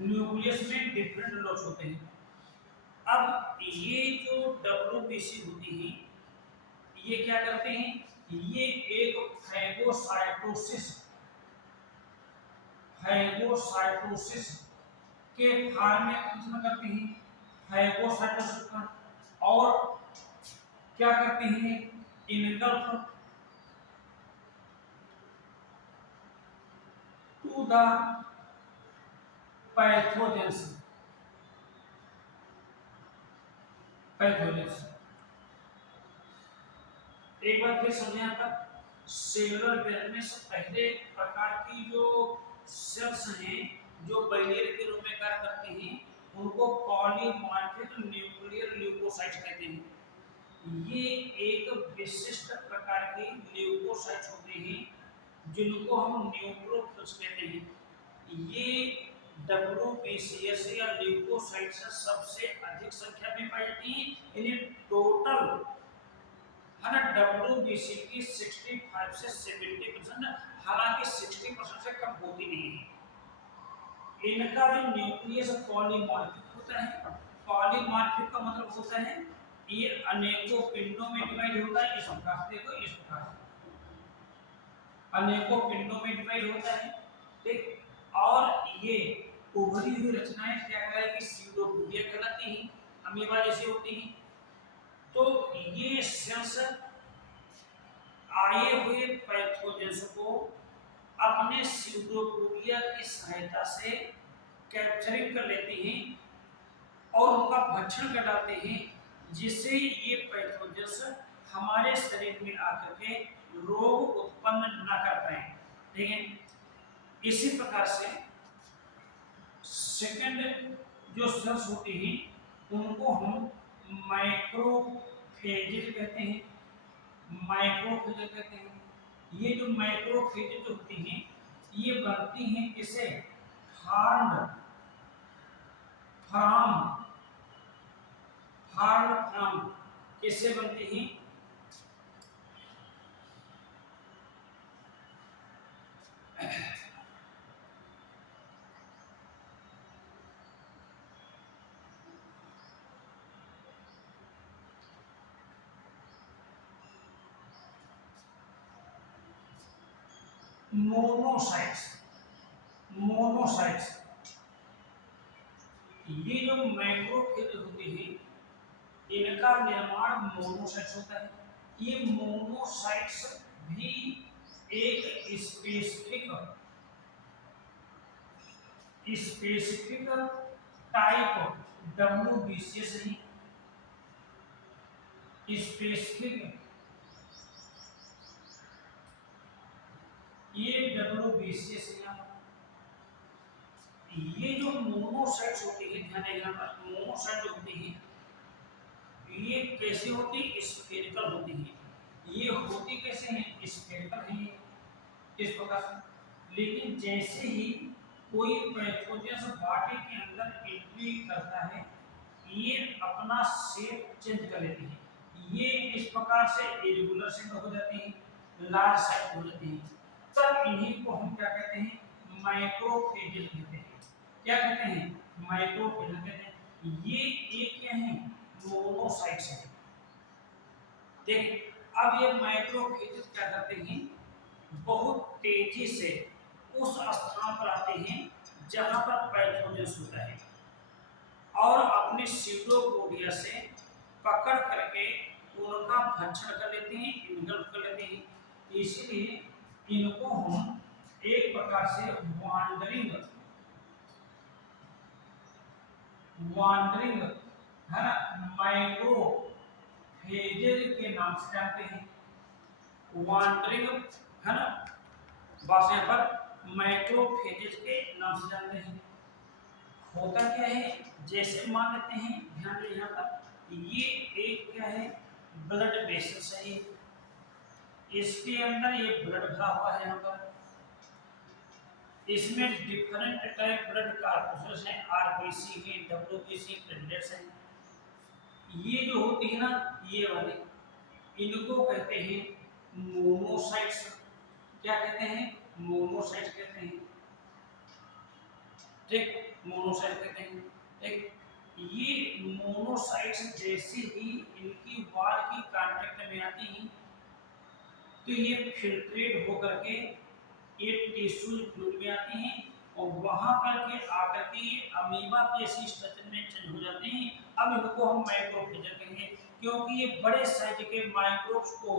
nucleus में डिफरेंट लोड्स होते हैं। अब ये जो डब्ल्यूबीसी होती है ये क्या करते हैं, ये एक फैगोसाइटोसिस के फॉर्म में फंक्शन करती हैं। फाइगोसाइटोसिस और क्या करते हैं, engulf to the pathogens. Pathogens एक बार फिर समझे यहाँ पर, सेलुलर वेल में से पहले प्रकार की जो सेल्स हैं जो बैरियर के रूप में कार्य करते हैं उनको पॉलीमॉर्फिक न्यूक्लियर ल्यूकोसाइट्स कहते हैं। ये एक विशिष्ट प्रकार के ल्यूकोसाइट्स होते हैं जिनको हम न्यूट्रोफिल्स कहते हैं। ये WBCS या ल्यूकोसाइट्स सबसे अधिक संख्या में पाई जाती हैं। इन्हें टोटल है ना WBC की 65 से 70%, हालांकि 60% से कम होती नहीं है। इनका जो न्यूक्लियस पॉलीमॉर्फिक होता है, पॉलीमॉर्फिक का मतलब होता है ये अनेकों पिंडों में डिवाइड होता है। इस प्रकार से देखो, इस प्रकार से अनेकों पिंडों में डिवाइड होता है, ठीक। और ये उभरी हुई रचनाएं क्या कहलाएगी, सीडोपोडिया कहलाती हैं, अमीबा जैसी होती हैं। तो ये सेल्स आए हुए पैथोजेंस को अपने सीडोपोडिया की सहायता से कैप्चरिंग कर लेते हैं और उनका भक्षण कर डालते हैं, जिससे ये पैथोजेंस हमारे शरीर में आकर के रोग उत्पन्न न कर पाए, ठीक है। इसी प्रकार से सेकंड जो सेल्स होते हैं उनको हम माइक्रोफेजेज कहते हैं। माइक्रोफेजेज कहते हैं। ये जो माइक्रोफेजेज होती हैं ये बनती हैं किसे, हार्ड फ्रॉम किससे बनती हैं, मोनोसाइट्स। ये जो माइक्रोफेज होती है इनका निर्माण मोनोसाइट्स होता है। ये मोनोसाइट्स भी एक स्पेसिफिक टाइप WBC से स्पेसिफिक, ये WBC से ये जो मोनोसाइट्स होती है, ध्यान देना, मोनोसाइट जो होती है ये कैसे होती है, स्फेरिकल होती है। ये होती कैसे हैं, स्फेरिकल है इस प्रकार से। लेकिन जैसे ही कोई पैथोजेंस बॉडी के अंदर एंट्री करता है ये अपना शेप चेंज कर लेती है। ये इस प्रकार से इरेगुलर शेप हो जाती है, लार्ज शेप हो जाती है। तब इन्हीं को हम क्या कहते हैं, माइक्रोफेजेज कहते हैं। क्या कहते हैं, माइक्रोफेजेज कहते हैं। ये एक क्या है, मोनोसाइट्स है। देखिए अब ये माइक्रोफेजेज क्या करते हैं, बहुत तेजी से उस स्थान पर आते हैं जहां पर पैथोजेंस होता है और अपने सीडोपोडिया से पकड़ करके उनका भक्षण कर लेते हैं, इनगल्फ कर लेते हैं। इसलिए इनको हम एक प्रकार से वांडरिंग है ना माइक्रोफेजेज के नाम से जानते हैं। वांडरिंग है ना, बस यहाँ पर माइक्रोफेजेज के नाम से जानते हैं। होता क्या है, जैसे मान लेते हैं, ध्यान दें यहाँ पर ये एक क्या है, ब्लड वेसल्स है। इसके अंदर ये ब्लड भरा हुआ है। यहाँ पर इसमें डिफरेंट टाइप ब्लड कॉर्पसेस हैं, RBC है, WBC, प्लेटलेट्स हैं। ये जो होती है ना, ये वाले इनको कहते हैं मोनोसाइट्स। क्या कहते हैं, मोनोसाइट्स कहते हैं, ठीक, मोनोसाइट कहते हैं। ठीक, ये मोनोसाइट्स जैसे ही इनकी वॉल की कांटेक्ट में आती हैं तो ये फिल्ट्रेट होकर के ये टिश्यू फ्लूइड में आती हैं और वहां पर के आकर के ये अमीबा के इसी स्ट्रक्चर में चेंज हो जाते हैं। अब इनको हम मैक्रोफेज कहेंगे, क्योंकि ये बड़े साइज के माइक्रोब्स को,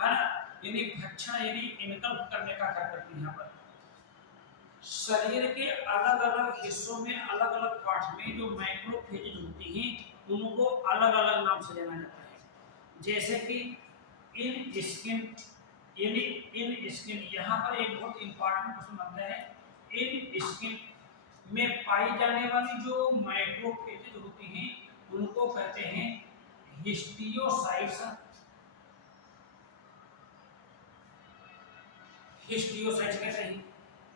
है ना, यानी भक्षण यानी इनकल्प करने का कार्य करती है। यहाँ पर शरीर के अलग अलग हिस्सों में, अलग अलग पार्ट में जो मैक्रोफेज होती हैं उनको अलग अलग नाम से जाना जाता है। जैसे कि इन स्किन, यानी इन स्किन, यहाँ पर एक बहुत इंपॉर्टेंट क्वेश्चन बनता है। इन स्किन में पाई जाने वाली जो माइक्रोफेजेज होती हैं उनको कहते हैं हिस्टियोसाइट्स। हिस्टियोसाइट्स कहते हैं,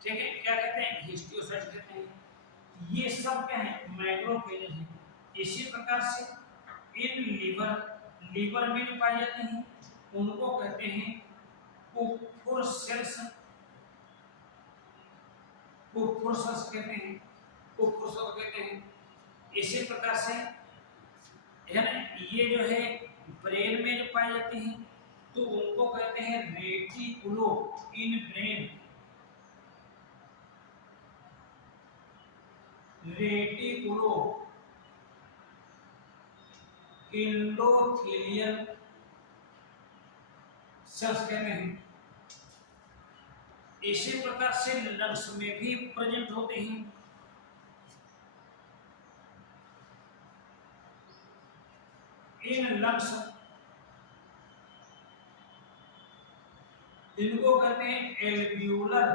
ठीक है, क्या कहते हैं, हिस्टियोसाइट्स कहते हैं। ये सब क्या है, मैक्रोफेजेज हैं। इसी प्रकार से इन लीवर में जो पाई जाती हैं उनको कहते हैं कुकुर सेल्स। कुकुर सेल्स कहते हैं, कुकुर सेल्स कहते हैं। इसी प्रकार से है ना, ये जो है ब्रेन में जो पाई जाती हैं तो उनको कहते हैं reticulo in brain. Reticulo endothelial cells कहते हैं। इसी प्रकार से लंग्स में भी प्रेजेंट होते हैं। इन लंग्स, इनको कहते हैं एल्वियोलर,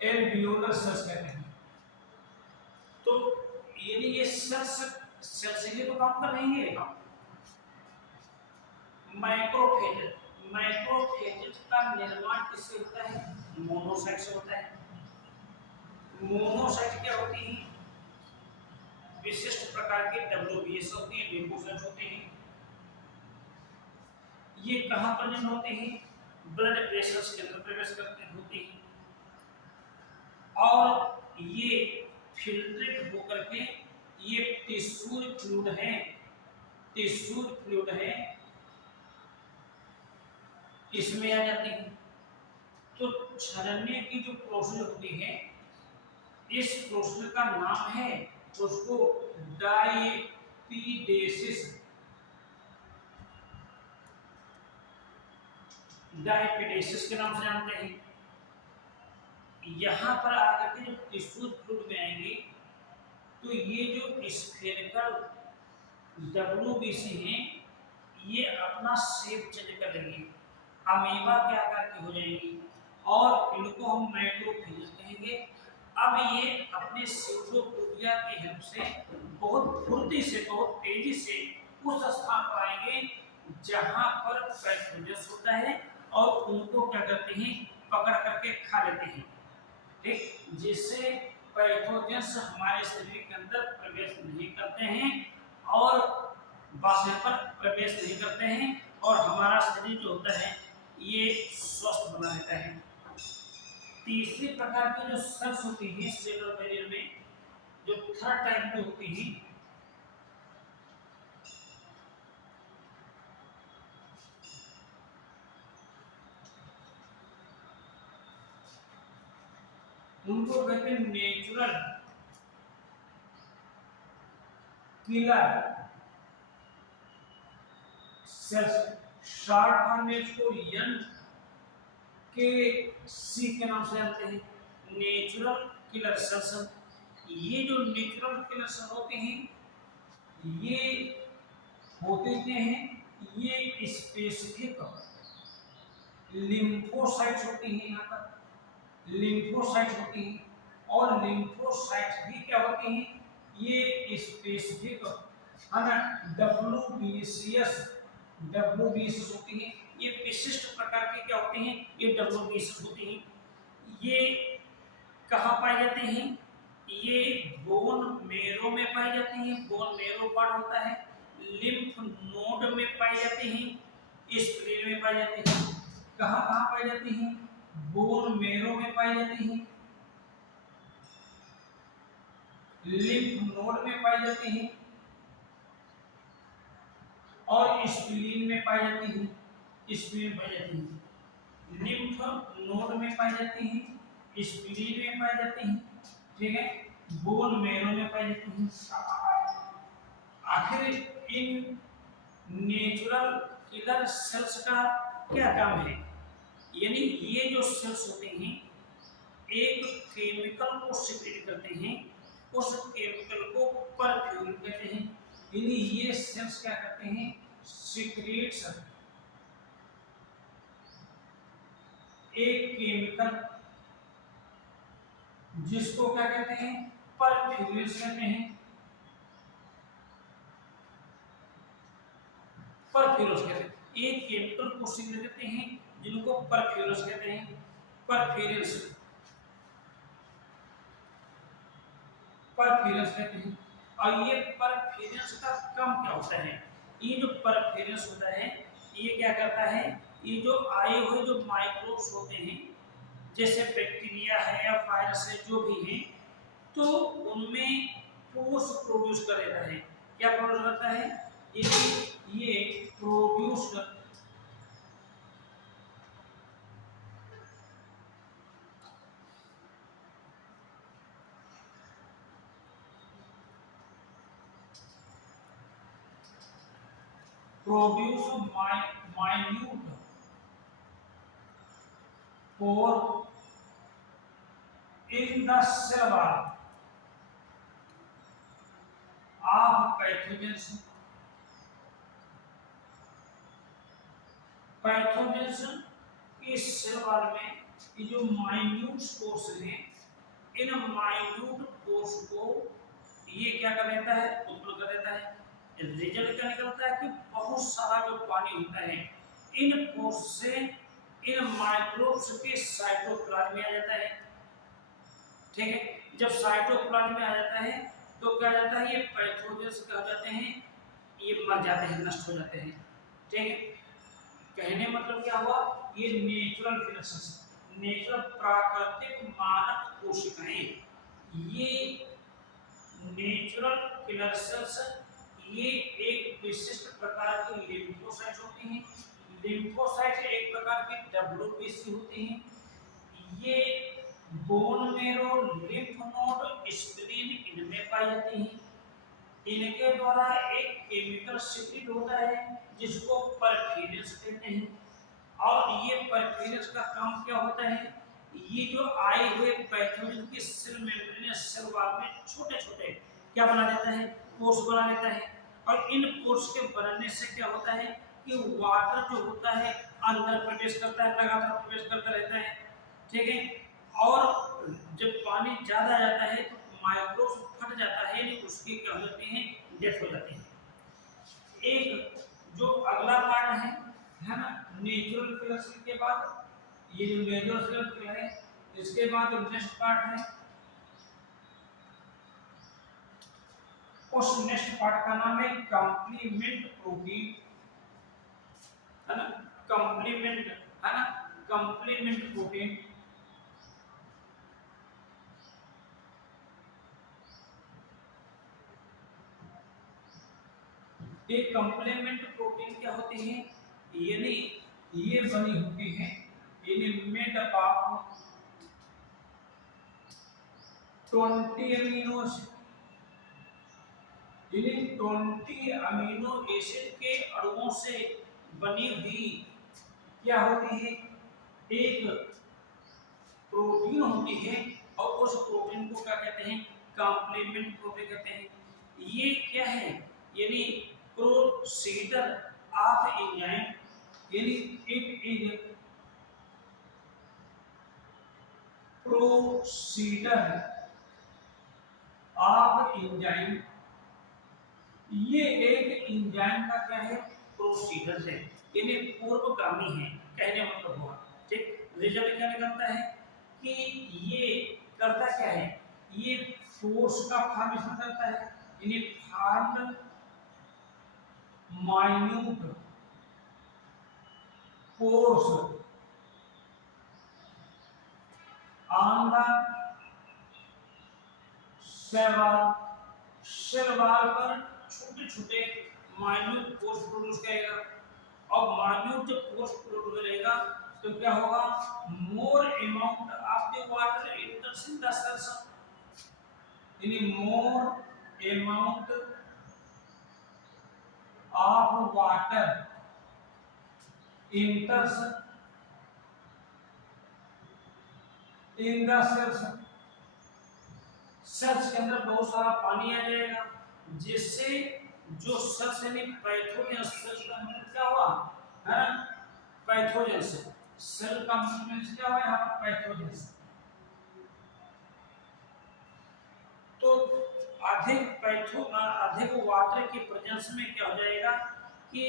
एल्वियोलर सेल्स कहते हैं। तो यानी ये सेल्स ही तो काम कर रही है। मैक्रोफेज का निर्माण किससे होता है, मोनोसाइट से होता है। मोनोसाइट क्या होती है, विशिष्ट प्रकार के डब्ल्यूबीएस होती है, लिम्फोसाइट होते हैं। ये कहां प्रेजेंट होते हैं, ब्लड वेसल्स के अंदर प्रवेश करते होते हैं और ये फिल्ट्रेट होकर के ये टिश्यू फ्लूइड है, टिश्यू फ्लूइड है, इसमें आ जाती है। तो छलने की जो प्रोसेस होती है, इस प्रोसेस का नाम है उसको डायपीडेसिस, डायपीडेसिस के नाम से जानते हैं। यहां पर आकर के जब टिश्यू फ्लूइड में आएंगे तो ये जो स्फेरिकल डब्ल्यूबीसी हैं ये अपना शेप चेंज कर लेंगी, अमीबा के आकार की हो जाएंगी और इनको हम मैक्रोफेज कहेंगे। अब ये अपने सीटोप्लाज्म की हेल्प से बहुत फुर्ती से, बहुत तेजी से उस स्थान पर आएंगे जहां पर पैथोजेंस होता है और उनको क्या करते हैं, पकड़ करके खा लेते हैं, ठीक, जिससे पैथोजेंस हमारे शरीर के अंदर प्रवेश नहीं करते हैं और बाहर पर प्रवेश नहीं करते हैं और हमारा शरीर जो होता है ये स्वस्थ बना रहता है। तीसरी प्रकार की जो सेल्स होती है सेलुलर बैरियर में, जो थर्ड टाइप की होती है, उनको कहते हैं natural killer cells. Short form में इसको एन के सी के नाम से जानते हैं, नेचुरल किलर सेल्स। ये जो नेचुरल किलर सेल्स होते हैं ये होते क्या हैं, ये स्पेसिफिक लिम्फोसाइट्स होती हैं। यहाँ पर लिम्फोसाइट्स होती हैं और लिम्फोसाइट्स भी क्या होती हैं, ये स्पेसिफिक है ना डब्ल्यूबीसीएस, डब्ल्यूबीसीएस होती हैं। ये विशिष्ट प्रकार की क्या होती हैं, ये डब्ल्यूबीसीएस होती हैं। ये कहाँ पाई जाती हैं, ये बोन मेरो में पाई जाती हैं, बोन मेरो पार्ट होता है, लिम्फ नोड में पाई जाती हैं, स्प्लीन में पाई जाती हैं। कहाँ कहाँ पाई जाती हैं, बोन मेरो में पाई जाती हैं, लिम्फ नोड में पाई जाती हैं और स्प्लीन में पाई जाती हैं, स्प्लीन में पाई जाती हैं। लिम्फ नोड में पाई जाती हैं, स्प्लीन में पाई जाती हैं, ठीक है, बोन मैरो में पाई जाती हैं। आखिर इन नेचुरल किलर सेल्स का क्या काम है? यानी ये जो सेल्स होते हैं एक केमिकल को सिक्रीट करते हैं, उस केमिकल को परफ्यूम कहते हैं। यानी ये सेल्स क्या करते हैं? सिक्रीट्स एक केमिकल जिसको क्या कहते हैं? परफ्यूरेंस कहते हैं। परफ्यूरेंस कहते हैं, एक केमिकल को सिक्रीट करते हैं जिनको परफ्यूरेंस कहते हैं। परफ्यूरेंस परफ्यूरेंस कहते हैं। और ये परफ्यूरेंस का काम क्या होता है? ये जो परफ्यूरेंस होता है ये क्या करता है? ये जो आए हुए जो माइक्रोब्स होते हैं जैसे बैक्टीरिया है या वायरस है जो भी है, तो उनमें पोर्स प्रोड्यूस कर देता है। क्या प्रोड्यूस करता है? ये produce minute pore in the cell wall of pathogens की सेल वॉल में ये जो माइन्यूट स्पोर्स हैं, इन माइन्यूट पोर्स को ये क्या कर देता है? उत्पन्न कर देता है। रिजल्ट क्या निकलता है कि बहुत सारा जो पानी होता है इन पोर्स से इन माइक्रोब्स के साइटोप्लाज्म में आ जाता है, ठीक है। जब साइटोप्लाज्म में आ जाता है तो क्या जाता है? ये पैथोजेंस क्या हो जाते हैं? ये मर जाते हैं, नष्ट हो जाते हैं, ठीक है। कहने मतलब क्या हुआ? ये नेचुरल फिनेसेस, नेचुरल प्राकृतिक मानव कोशिकाएं, ये नेचुरल किलर सेल्स, ये एक विशिष्ट प्रकार की लिम्फोसाइट्स होती हैं। लिम्फोसाइट्स एक प्रकार की डब्ल्यूबीसी होती हैं। ये bone marrow, lymph node, spleen इनमें पाई जाती हैं। इनके द्वारा एक केमिकल सिक्रीट होता है जिसको परफ्यूरेंस कहते हैं। और ये परफ्यूरेंस का काम क्या होता है? ये जो आए हुए पैथोजन की सेल मेम्ब्रेन सेल वॉल में छोटे छोटे क्या बना देता है? पोर्स बना देता है। और इन पोर्स के बनने से क्या होता है कि वाटर जो होता है अंदर प्रवेश करता है, लगातार प्रवेश करता रहता है, ठीक है। और जब पानी ज्यादा जाता है तो माइक्रोब्स फट जाता है, यानी उसकी क्या हो जाती है? डेथ हो जाती है। एक जो अगला पार्ट है ना, नेचुरल किलर सेल के बाद ये जो नेचुरल किलर है, इसके बाद जो नेक्स्ट पार्ट है, उस नेक्स्ट पार्ट का नाम है कंप्लीमेंट प्रोटीन, है ना। कंप्लीमेंट, है ना, कंप्लीमेंट प्रोटीन। ये कंप्लीमेंट प्रोटीन क्या होती है? यानी ये बनी होती है, यानी made up of 20 amino acid, यानी 20 अमीनो एसिड के अणुओं से बनी हुई क्या होती है? एक प्रोटीन होती है। और उस प्रोटीन को क्या कहते हैं? कंप्लीमेंट प्रोटीन कहते हैं। ये क्या है? यानी प्रोसीडर ऑफ एंजाइम, यानी it is procedure of enzyme. ये एक एंजाइम का क्या है? प्रोसीडर है, यानी पूर्वगामी है, कहने मतलब हुआ, ठीक। रिजल्ट क्या निकलता है कि ये करता क्या है? ये फोर्स का फॉर्मेशन करता है, यानी formed minute pores on the cell wall, cell wall पर छोटे छोटे माइन्यूट पोर्स प्रोड्यूस करेगा। और माइन्यूट जब पोर्स प्रोड्यूस करेगा तो क्या होगा? More amount of the the water enters in the cells, any more amount of water enters in the cells, सेल्स के अंदर बहुत सारा पानी आ जाएगा, जिससे जो सेल्स यानी पैथोजन सेल्स का मतलब क्या हुआ है, पैथोजन सेल का मतलब क्या हुआ यहाँ पर पैथोजन। तो अधिक वाटर के प्रेजेंस में क्या हो जाएगा कि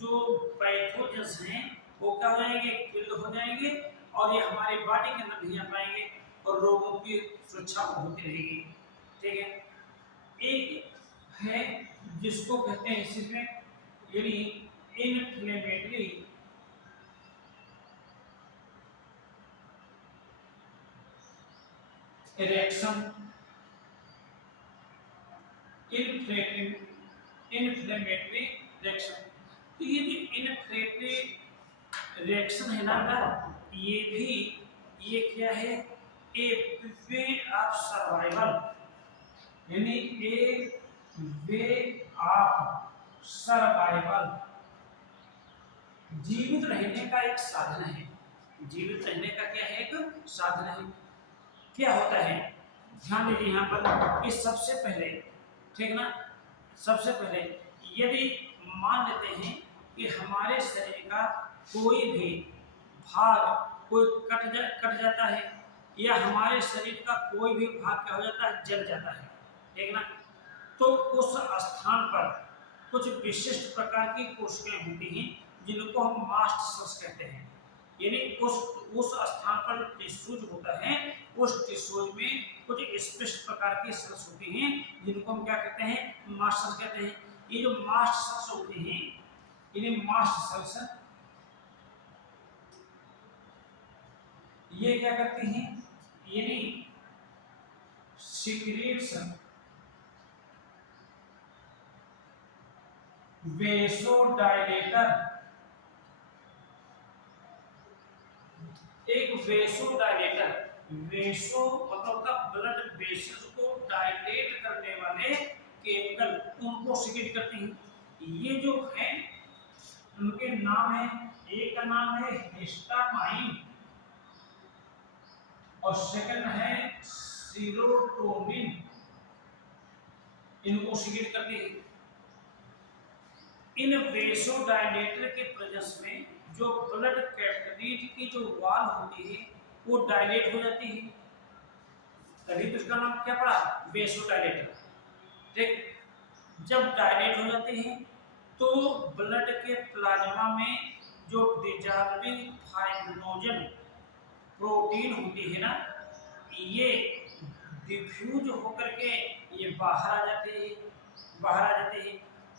जो पैथोजन्स हैं वो क्या हो जाएंगे, किल हो जाएंगे और ये हमारी बॉडी के अंदर नहीं आ पाएंगे और रोगों की सुरक्षा होती रहेगी। ठीक है, एक है जिसको कहते हैं इसी में यानी इन्फ्लेमेटरी रिएक्शन, इन्फ्लेमेटरी रिएक्शन। तो ये जो इन्फ्लेमेटरी रिएक्शन है ना, ये क्या है, ए वे ऑफ सर्वाइवल, यानी ए वे ऑफ सर्वाइवल, जीवित रहने का एक साधन है। जीवित रहने का क्या है, एक साधन है। क्या होता है, ध्यान दीजिए यहाँ पर कि सबसे पहले, ठीक ना, सबसे पहले यदि मान लेते हैं कि हमारे शरीर का कोई भी भाग कोई कट जाता है या हमारे शरीर का कोई भी भाग क्या हो जाता है, जल जाता है, ठीक ना, तो उस स्थान पर कुछ विशिष्ट प्रकार की कोशिकाएं होती हैं जिनको हम मास्ट सेल्स कहते हैं। यानी उस स्थान पर टिश्यूज होता है, उस टिश्यूज में कुछ स्पेशल प्रकार की सेल्स होती हैं जिनको हम क्या कहते हैं, मास्ट सेल्स कहते हैं। ये जो मास्ट सेल्स होती हैं, इन्हें मास्ट सेल्स ये क्या करती हैं, यानी सीक्रेट्स वेसोडाइलेटर, एक वेसोडाइलेटर, वेसो मतलब का ब्लड वेसल्स को डायलेट करने वाले केमिकल, उनको सीक्रेट करती हैं। ये जो है उनके नाम है, एक का नाम है हिस्टामाइन और सेकंड है सीरोटोनिन, इनको सीक्रेट करती है। इन वेसोडाइलेटर के प्रेजेंस में जो ब्लड कैपिलरीज की जो वॉल होती है वो डायलेट हो जाती है, तभी तो इसका नाम क्या पड़ा, वेसोडाइलेटर। ठीक, जब डायलेट हो जाते हैं तो ब्लड के प्लाज्मा में जो डिसॉल्विंग फाइब्रिनोजन प्रोटीन होती है ना, ये डिफ्यूज होकर के ये बाहर आ जाते हैं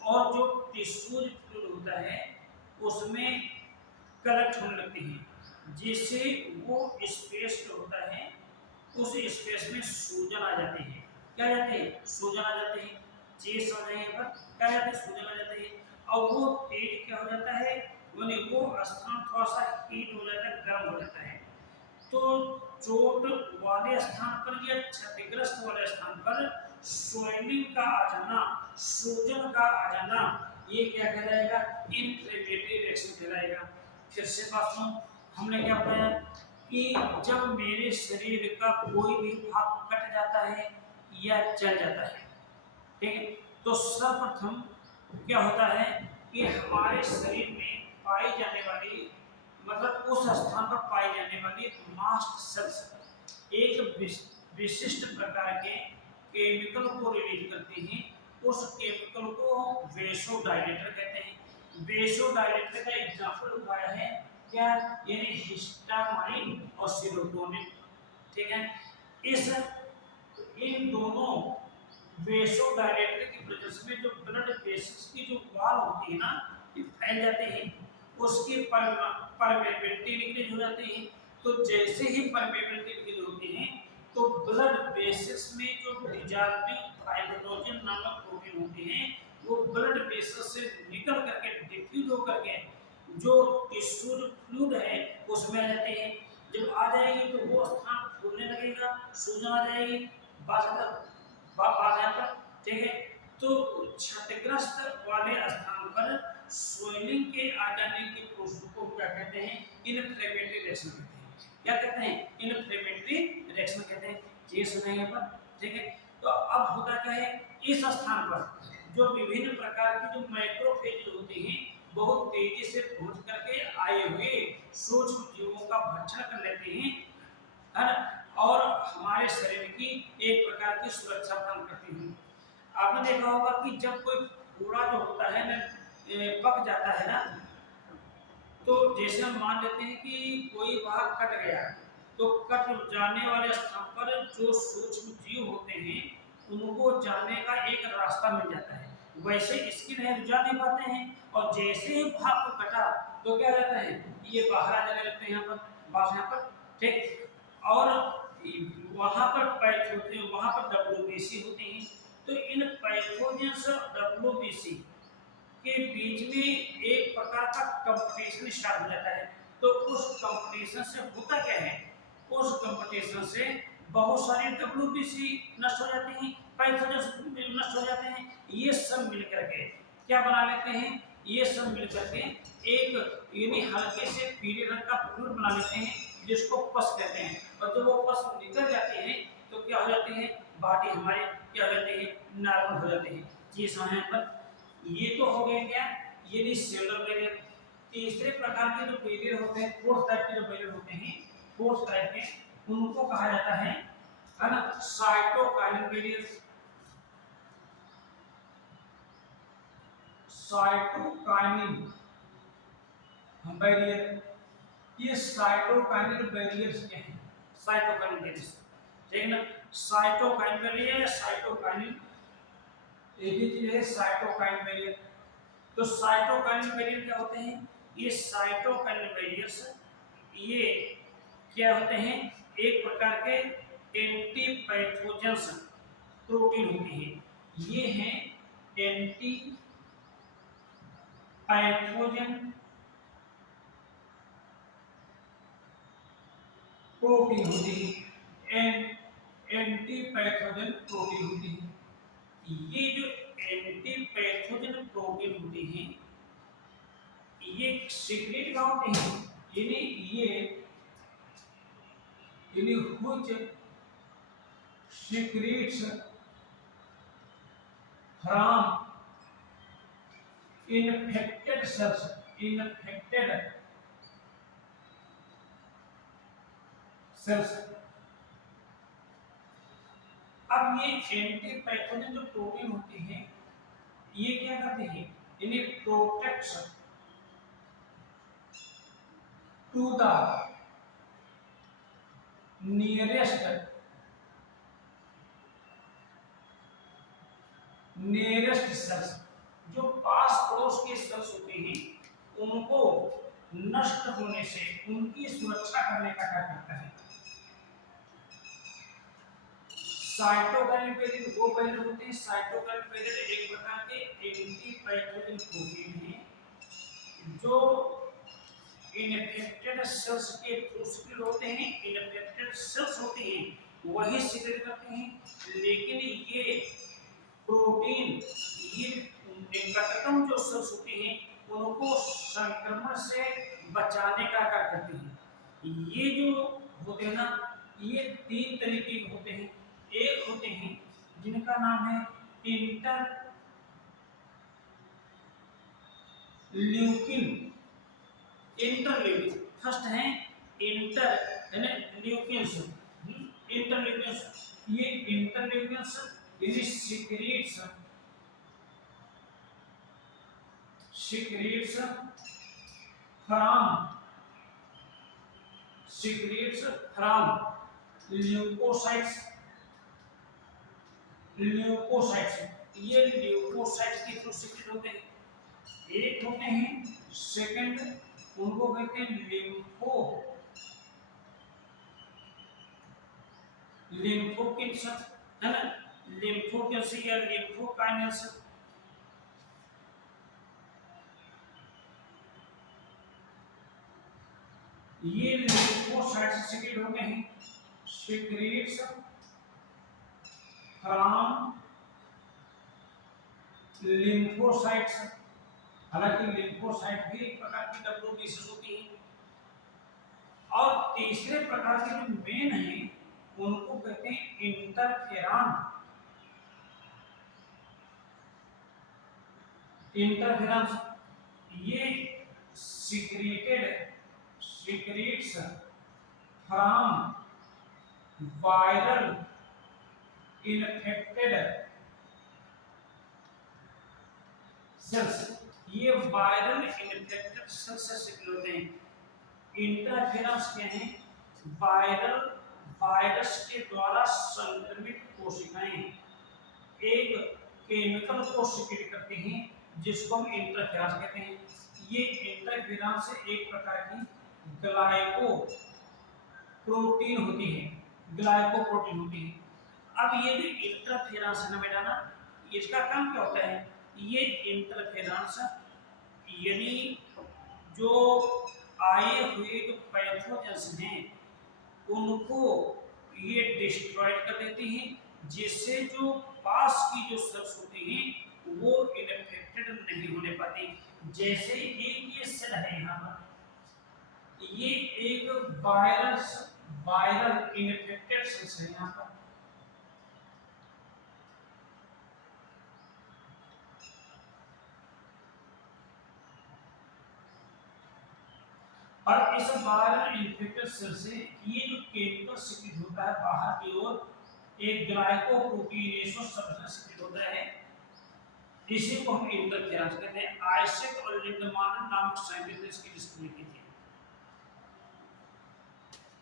और जो टिश्यूज फ्लूइड होता है उसमें कलेक्ट होने लगती है, जिससे वो स्पेस जो होता है उस स्पेस में सूजन आ जाती है। क्या जाते हैं, सूजन आ जाते हैं, चेस्ट हो जाए पर क्या जाते हैं, सूजन आ जाते हैं और वो पेट क्या हो जाता है, यानी वो स्थान थोड़ा सा हीट हो जाता है, गर्म हो जाता है। तो चोट वाले स्थान पर या क्षतिग्रस्त वाले स्थान पर स्वेलिंग का आ जाना, सूजन का आ जाना, ये क्या कहलाएगा, इन्फ्लेमेटरी रिएक्शन कहलाएगा। फिर से बात सुनो, हमने क्या बताया कि जब मेरे शरीर का कोई भी भाग कट जाता है या जल जाता है, ठीक है, तो सर्वप्रथम क्या होता है कि हमारे शरीर में पाई जाने वाली, मतलब उस स्थान पर पाई जाने वाली मास्ट सेल्स एक विशिष्ट प्रकार के केमिकल को रिलीज करती हैं। उस केमिकल को वेसोडाइलेटर कहते हैं। वेसोडाइलेटर का एग्जांपल हुआ है क्या, यानी हिस्टामाइन और सीरोटोनिन, ठीक है। इन दोनों वेसोडाइलेटर की वजह में जो ब्लड वेसल्स की जो वॉल होती है ना, ये फैल जाते हैं, उसकी परमेबिलिटी इंक्रीज हो जाती है। तो जैसे ही परमेबिलिटी इंक्रीज होती है तो ब्लड वेसल्स में जो डिसॉल्विंग फाइब्रिनोजन नामक प्रोटीन होती है वो ब्लड वेसल्स से निकल करके डिफ्यूज होकर के जो टिश्यू फ्लूइड है उसमें आ जाते हैं। जब आ जाएगी तो वो स्थान फूलने लगेगा, सूजन आ जाएगी बाजार पर, ठीक है। तो क्षतिग्रस्त वाले स्थान पर स्वेलिंग के आ जाने के प्रोसेस को क्या कहते हैं? इन्फ्लेमेटरी रिएक्शन कहते हैं। क्या कहते हैं? इन्फ्लेमेटरी रिएक्शन कहते हैं। ये सुनेंगे पर, ठीक है। तो अब होता क्या है, इस स्थान पर जो विभिन्न प्रकार की जो मैक्रोफेज होती हैं बहुत तेजी से पहुंच करके आए हुए सूक्ष्म जीवों का भक्षण कर लेते हैं, है ना, और हमारे शरीर की एक प्रकार की सुरक्षा प्रदान करती हैं। आपने देखा होगा कि जब कोई कूड़ा जो होता है ना पक जाता है ना, तो जैसे हम मान लेते हैं कि कोई वहां कट गया, तो कट जाने वाले स्थान पर जो सूक्ष्म जीव होते हैं उनको जाने का एक रास्ता मिल जाता है। वैसे इसकी नहीं जा नहीं पाते हैं, और जैसे ही भाग को कटा तो क्या रहता है, ये बाहर आ जाने लगते हैं यहाँ पर, बस यहाँ पर, ठीक। और वहां पर पैथोजन, वहां पर डब्ल्यूबीसी होती है। तो इन पैथोजेंस डब्ल्यूबीसी के बीच में एक प्रकार का कंपटीशन स्टार्ट हो जाता है। तो उस कंपटीशन से होता क्या है, उस कंपटीशन से बहुत सारी डब्ल्यूबीसी नष्ट हो जाती हैं, पैथोजन नष्ट हो जाते हैं। ये सब मिलकर के क्या बना लेते हैं, ये सब मिलकर के एक यानी हल्के से पीले रंग का फ्लूइड बना लेते हैं जिसको पस कहते हैं। और जब वो पस निकल जाती है तो क्या हो जाती है, बॉडी हमारे क्या हो जाती है, नॉर्मल हो जाते हैं। ये समझ पर, ये तो हो गया क्या, ये नहीं सेलुलर बैरियर। तीसरे प्रकार के जो बैरियर होते हैं, फोर्थ टाइप के जो बैरियर होते हैं, फोर्थ टाइप के, उनको कहा जाता है ना, साइटोकाइनिन बैरियर। साइटोकाइनिन बैरियर, ये साइटोकाइनिन बैरियर्स क्या हैं? साइटोकाइनिन बैरियर्स, ठीक है ना। साइटोकाइनिन बैरियर, साइटोकाइनिन एक ही चीज है, साइटोकाइन बैरियर। तो साइटोकाइन बैरियर क्या होते हैं? ये साइटोकाइन बैरियर्स ये क्या होते हैं, एक प्रकार के एंटी पैथोजेंस प्रोटीन होती है। ये हैं एंटी पैथोजन प्रोटीन होती है, एंटी पैथोजन प्रोटीन होती है। ये जो एंटी पैथोजन प्रोटीन होती हैं, ये सीक्रेट कहाँ होती हैं, यानी which secrets from infected cells, infected cells. अब ये एंटी पैथोजन जो प्रोटीन होती है, ये क्या करती है, इन्हें protects to the nearest cells, जो पास पड़ोस के सेल्स होते हैं उनको नष्ट होने से उनकी सुरक्षा करने का कार्य करता है। साइटोकाइन बैरियर वो बैरियर होते हैं, साइटोकाइन बैरियर एक प्रकार के एंटी पैथोजन प्रोटीन हैं जो इन्फेक्टेड सेल्स के थ्रू सिक्रेट होते हैं। इन्फेक्टेड सेल्स होते हैं वही सिक्रेट करते हैं, लेकिन ये प्रोटीन, ये निकटतम जो सेल्स होते हैं उनको संक्रमण से बचाने का कार्य करते हैं। ये जो होते हैं ना, ये तीन तरीके के होते हैं। एक होते हैं जिनका नाम है इंटरल्यूकिन। फर्स्ट है इंटरल्यूकिन्स, ये इंटरल्यूकिन्स यानी सीक्रेट्स फ्रॉम ल्यूकोसाइट्स, ये ल्यूकोसाइट्स के थ्रू सीक्रेट होते हैं। एक होते हैं सेकंड, उनको कहते हैं लिम्फोकिन्स, है ना, लिम्फोकिन्स या लिम्फोकाइनेस। ये लिम्फोसाइट से सिक्रेट होते हैं, सिक्रेट्स फ्रॉम लिम्फोसाइट्स। हालांकि लिम्फोसाइट भी एक प्रकार की डब्ल्यूबीसी होती है। और तीसरे प्रकार के जो मेन है उनको कहते हैं इंटरफेरॉन। इंटरफेरॉन ये secrets from viral infected cells. ये वायरल इन्फेक्टेड सेल्स से सिक्रेट होते हैं। इंटरफेरेंस क्या है? वायरस के द्वारा संक्रमित कोशिकाएं एक केमिकल को सिक्रेट करती हैं जिसको हम इंटरफेरेंस कहते हैं। ये इंटरफेरेंस एक प्रकार की ग्लाइको प्रोटीन होती है, ग्लाइकोप्रोटीन होती है। अब ये जो इंटरफेरेंस है ना बेटा ना, इसका काम क्या होता है? ये इंटरफेरेंस यानी जो आए हुए जो पैथोजेंस हैं उनको ये डिस्ट्रॉय कर देती हैं, जिससे जो पास की जो सेल्स होती हैं वो इन्फेक्टेड नहीं होने पाती। जैसे ये सेल है यहाँ पर, ये एक वायरल इन्फेक्टेड सेल्स है यहाँ पर। और इस वायरल इन्फेक्टेड सेल से ये जो केमिकल सिक्रेट होता है बाहर की ओर, एक ग्लाइकोप्रोटीनेसो सब्सटेंस सिक्रेट होता है, इसी को हम इंटरफेरेंस कहते हैं। आइजैक और लिंडमान नामक साइंटिस्ट ने इसकी डिस्कवरी की थी।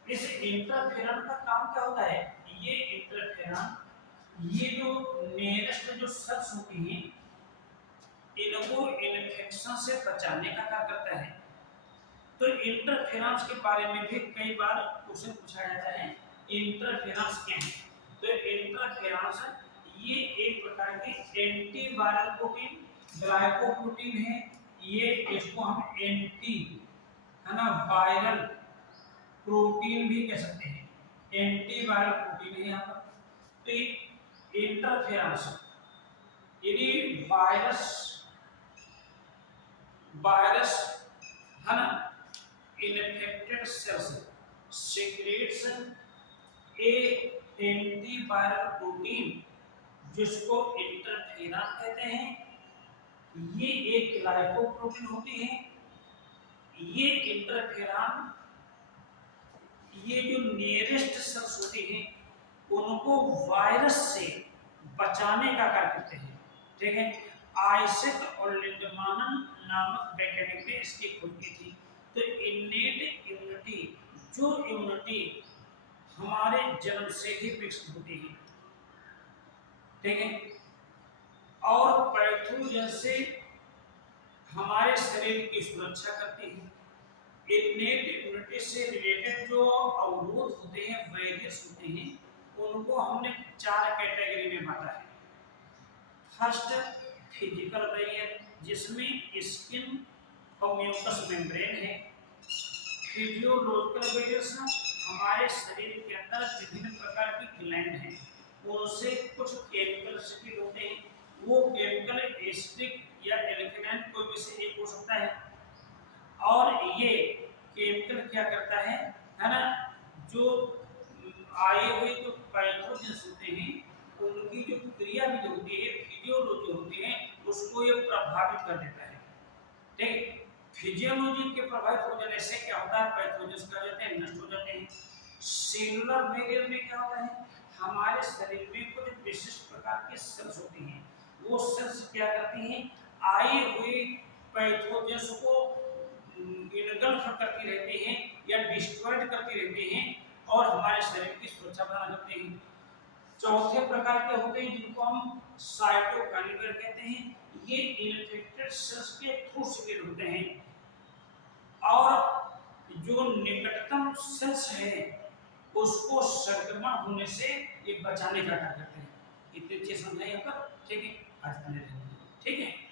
इस इंटरफेरेंस का काम क्या होता है? ये इंटरफेरेंस ये जो नियरेस्ट जो सेल्स होती हैं इनको इन्फेक्शन से बचाने का कार्य करता है। तो इंटरफेरेंस के बारे में भी कई बार क्वेश्चन पूछा जाता है, इंटरफेरेंस क्या है? तो इंटरफेरेंस ये एक प्रकार की एंटीवायरल प्रोटीन ग्लाइकोप्रोटीन है। ये इसको हम एंटी है ना वायरल प्रोटीन भी कह सकते हैं, एंटीवायरल प्रोटीन है यहाँ पर। तो इंटरफेरेंस यानी वायरस है ना इन्फेक्टेड सेल्स सीक्रेट्स ए एंटीवायरल प्रोटीन जिसको इंटरफेरॉन कहते हैं। ये एक ग्लाइकोप्रोटीन होती है। ये इंटरफेरॉन ये जो नियरेस्ट सेल्स होती हैं उनको वायरस से बचाने का कार्य करते हैं। ठीक है, आइजैक और लिंडमान नामक वैज्ञानिक ने इसकी खोज की थी। तो इन्नेट इम्यूनिटी जो इम्यूनिटी हमारे जन्म से ही विकसित होती है, ठीक है, और पैथोजन से हमारे शरीर की सुरक्षा करती है। इन्नेट इम्यूनिटी से रिलेटेड जो अवरोध होते हैं, बैरियर्स होते हैं, उनको हमने 4 कैटेगरी में बांटा है। फर्स्ट फिजिकल बैरियर जिसमें स्किन और म्यूकस मेम्ब्रेन है। फिजियोलॉजिकल बैरियर्स हमारे शरीर के अंदर विभिन्न प्रकार की ग्लैंड हैं, उनसे कुछ केमिकल सिक्रेट होते हैं। वो केमिकल एसिडिक या एल्कलाइन कोई भी से एक हो सकता है। और ये केमिकल क्या करता है ना, जो आए हुए जो पैथोजेंस होते हैं उनकी जो क्रिया भी होती है, फिजियोलॉजी होती है, उसको ये प्रभावित कर देता है। ठीक, फिजियोलॉजी के प्रभावित हो जाने से क्या होता है? पैथोजेंस क्या जाते हैं, नष्ट हो जाते हैं। सेलुलर बैरियर में क्या होता है? हमारे शरीर में कुछ विशिष्ट प्रकार के सेल्स होती हैं, वो सेल्स क्या करती हैं? आए हुए पैथोजेंस को इनगल्फ करती रहती हैं या डिस्ट्रॉय करती रहती हैं और हमारे शरीर की सुरक्षा प्रदान करती हैं। चौथे प्रकार के होते हैं जिनको हम साइटोकाइनिन कहते हैं। ये इन्फेक्टेड सेल्स के थ्रू सिक्रेट होते हैं और जो निकटतम सेल्स है उसको संक्रमण होने से ये बचाने का कार्य करते हैं। इतनी चीज समझाइए पर, ठीक है, आज ठीक है।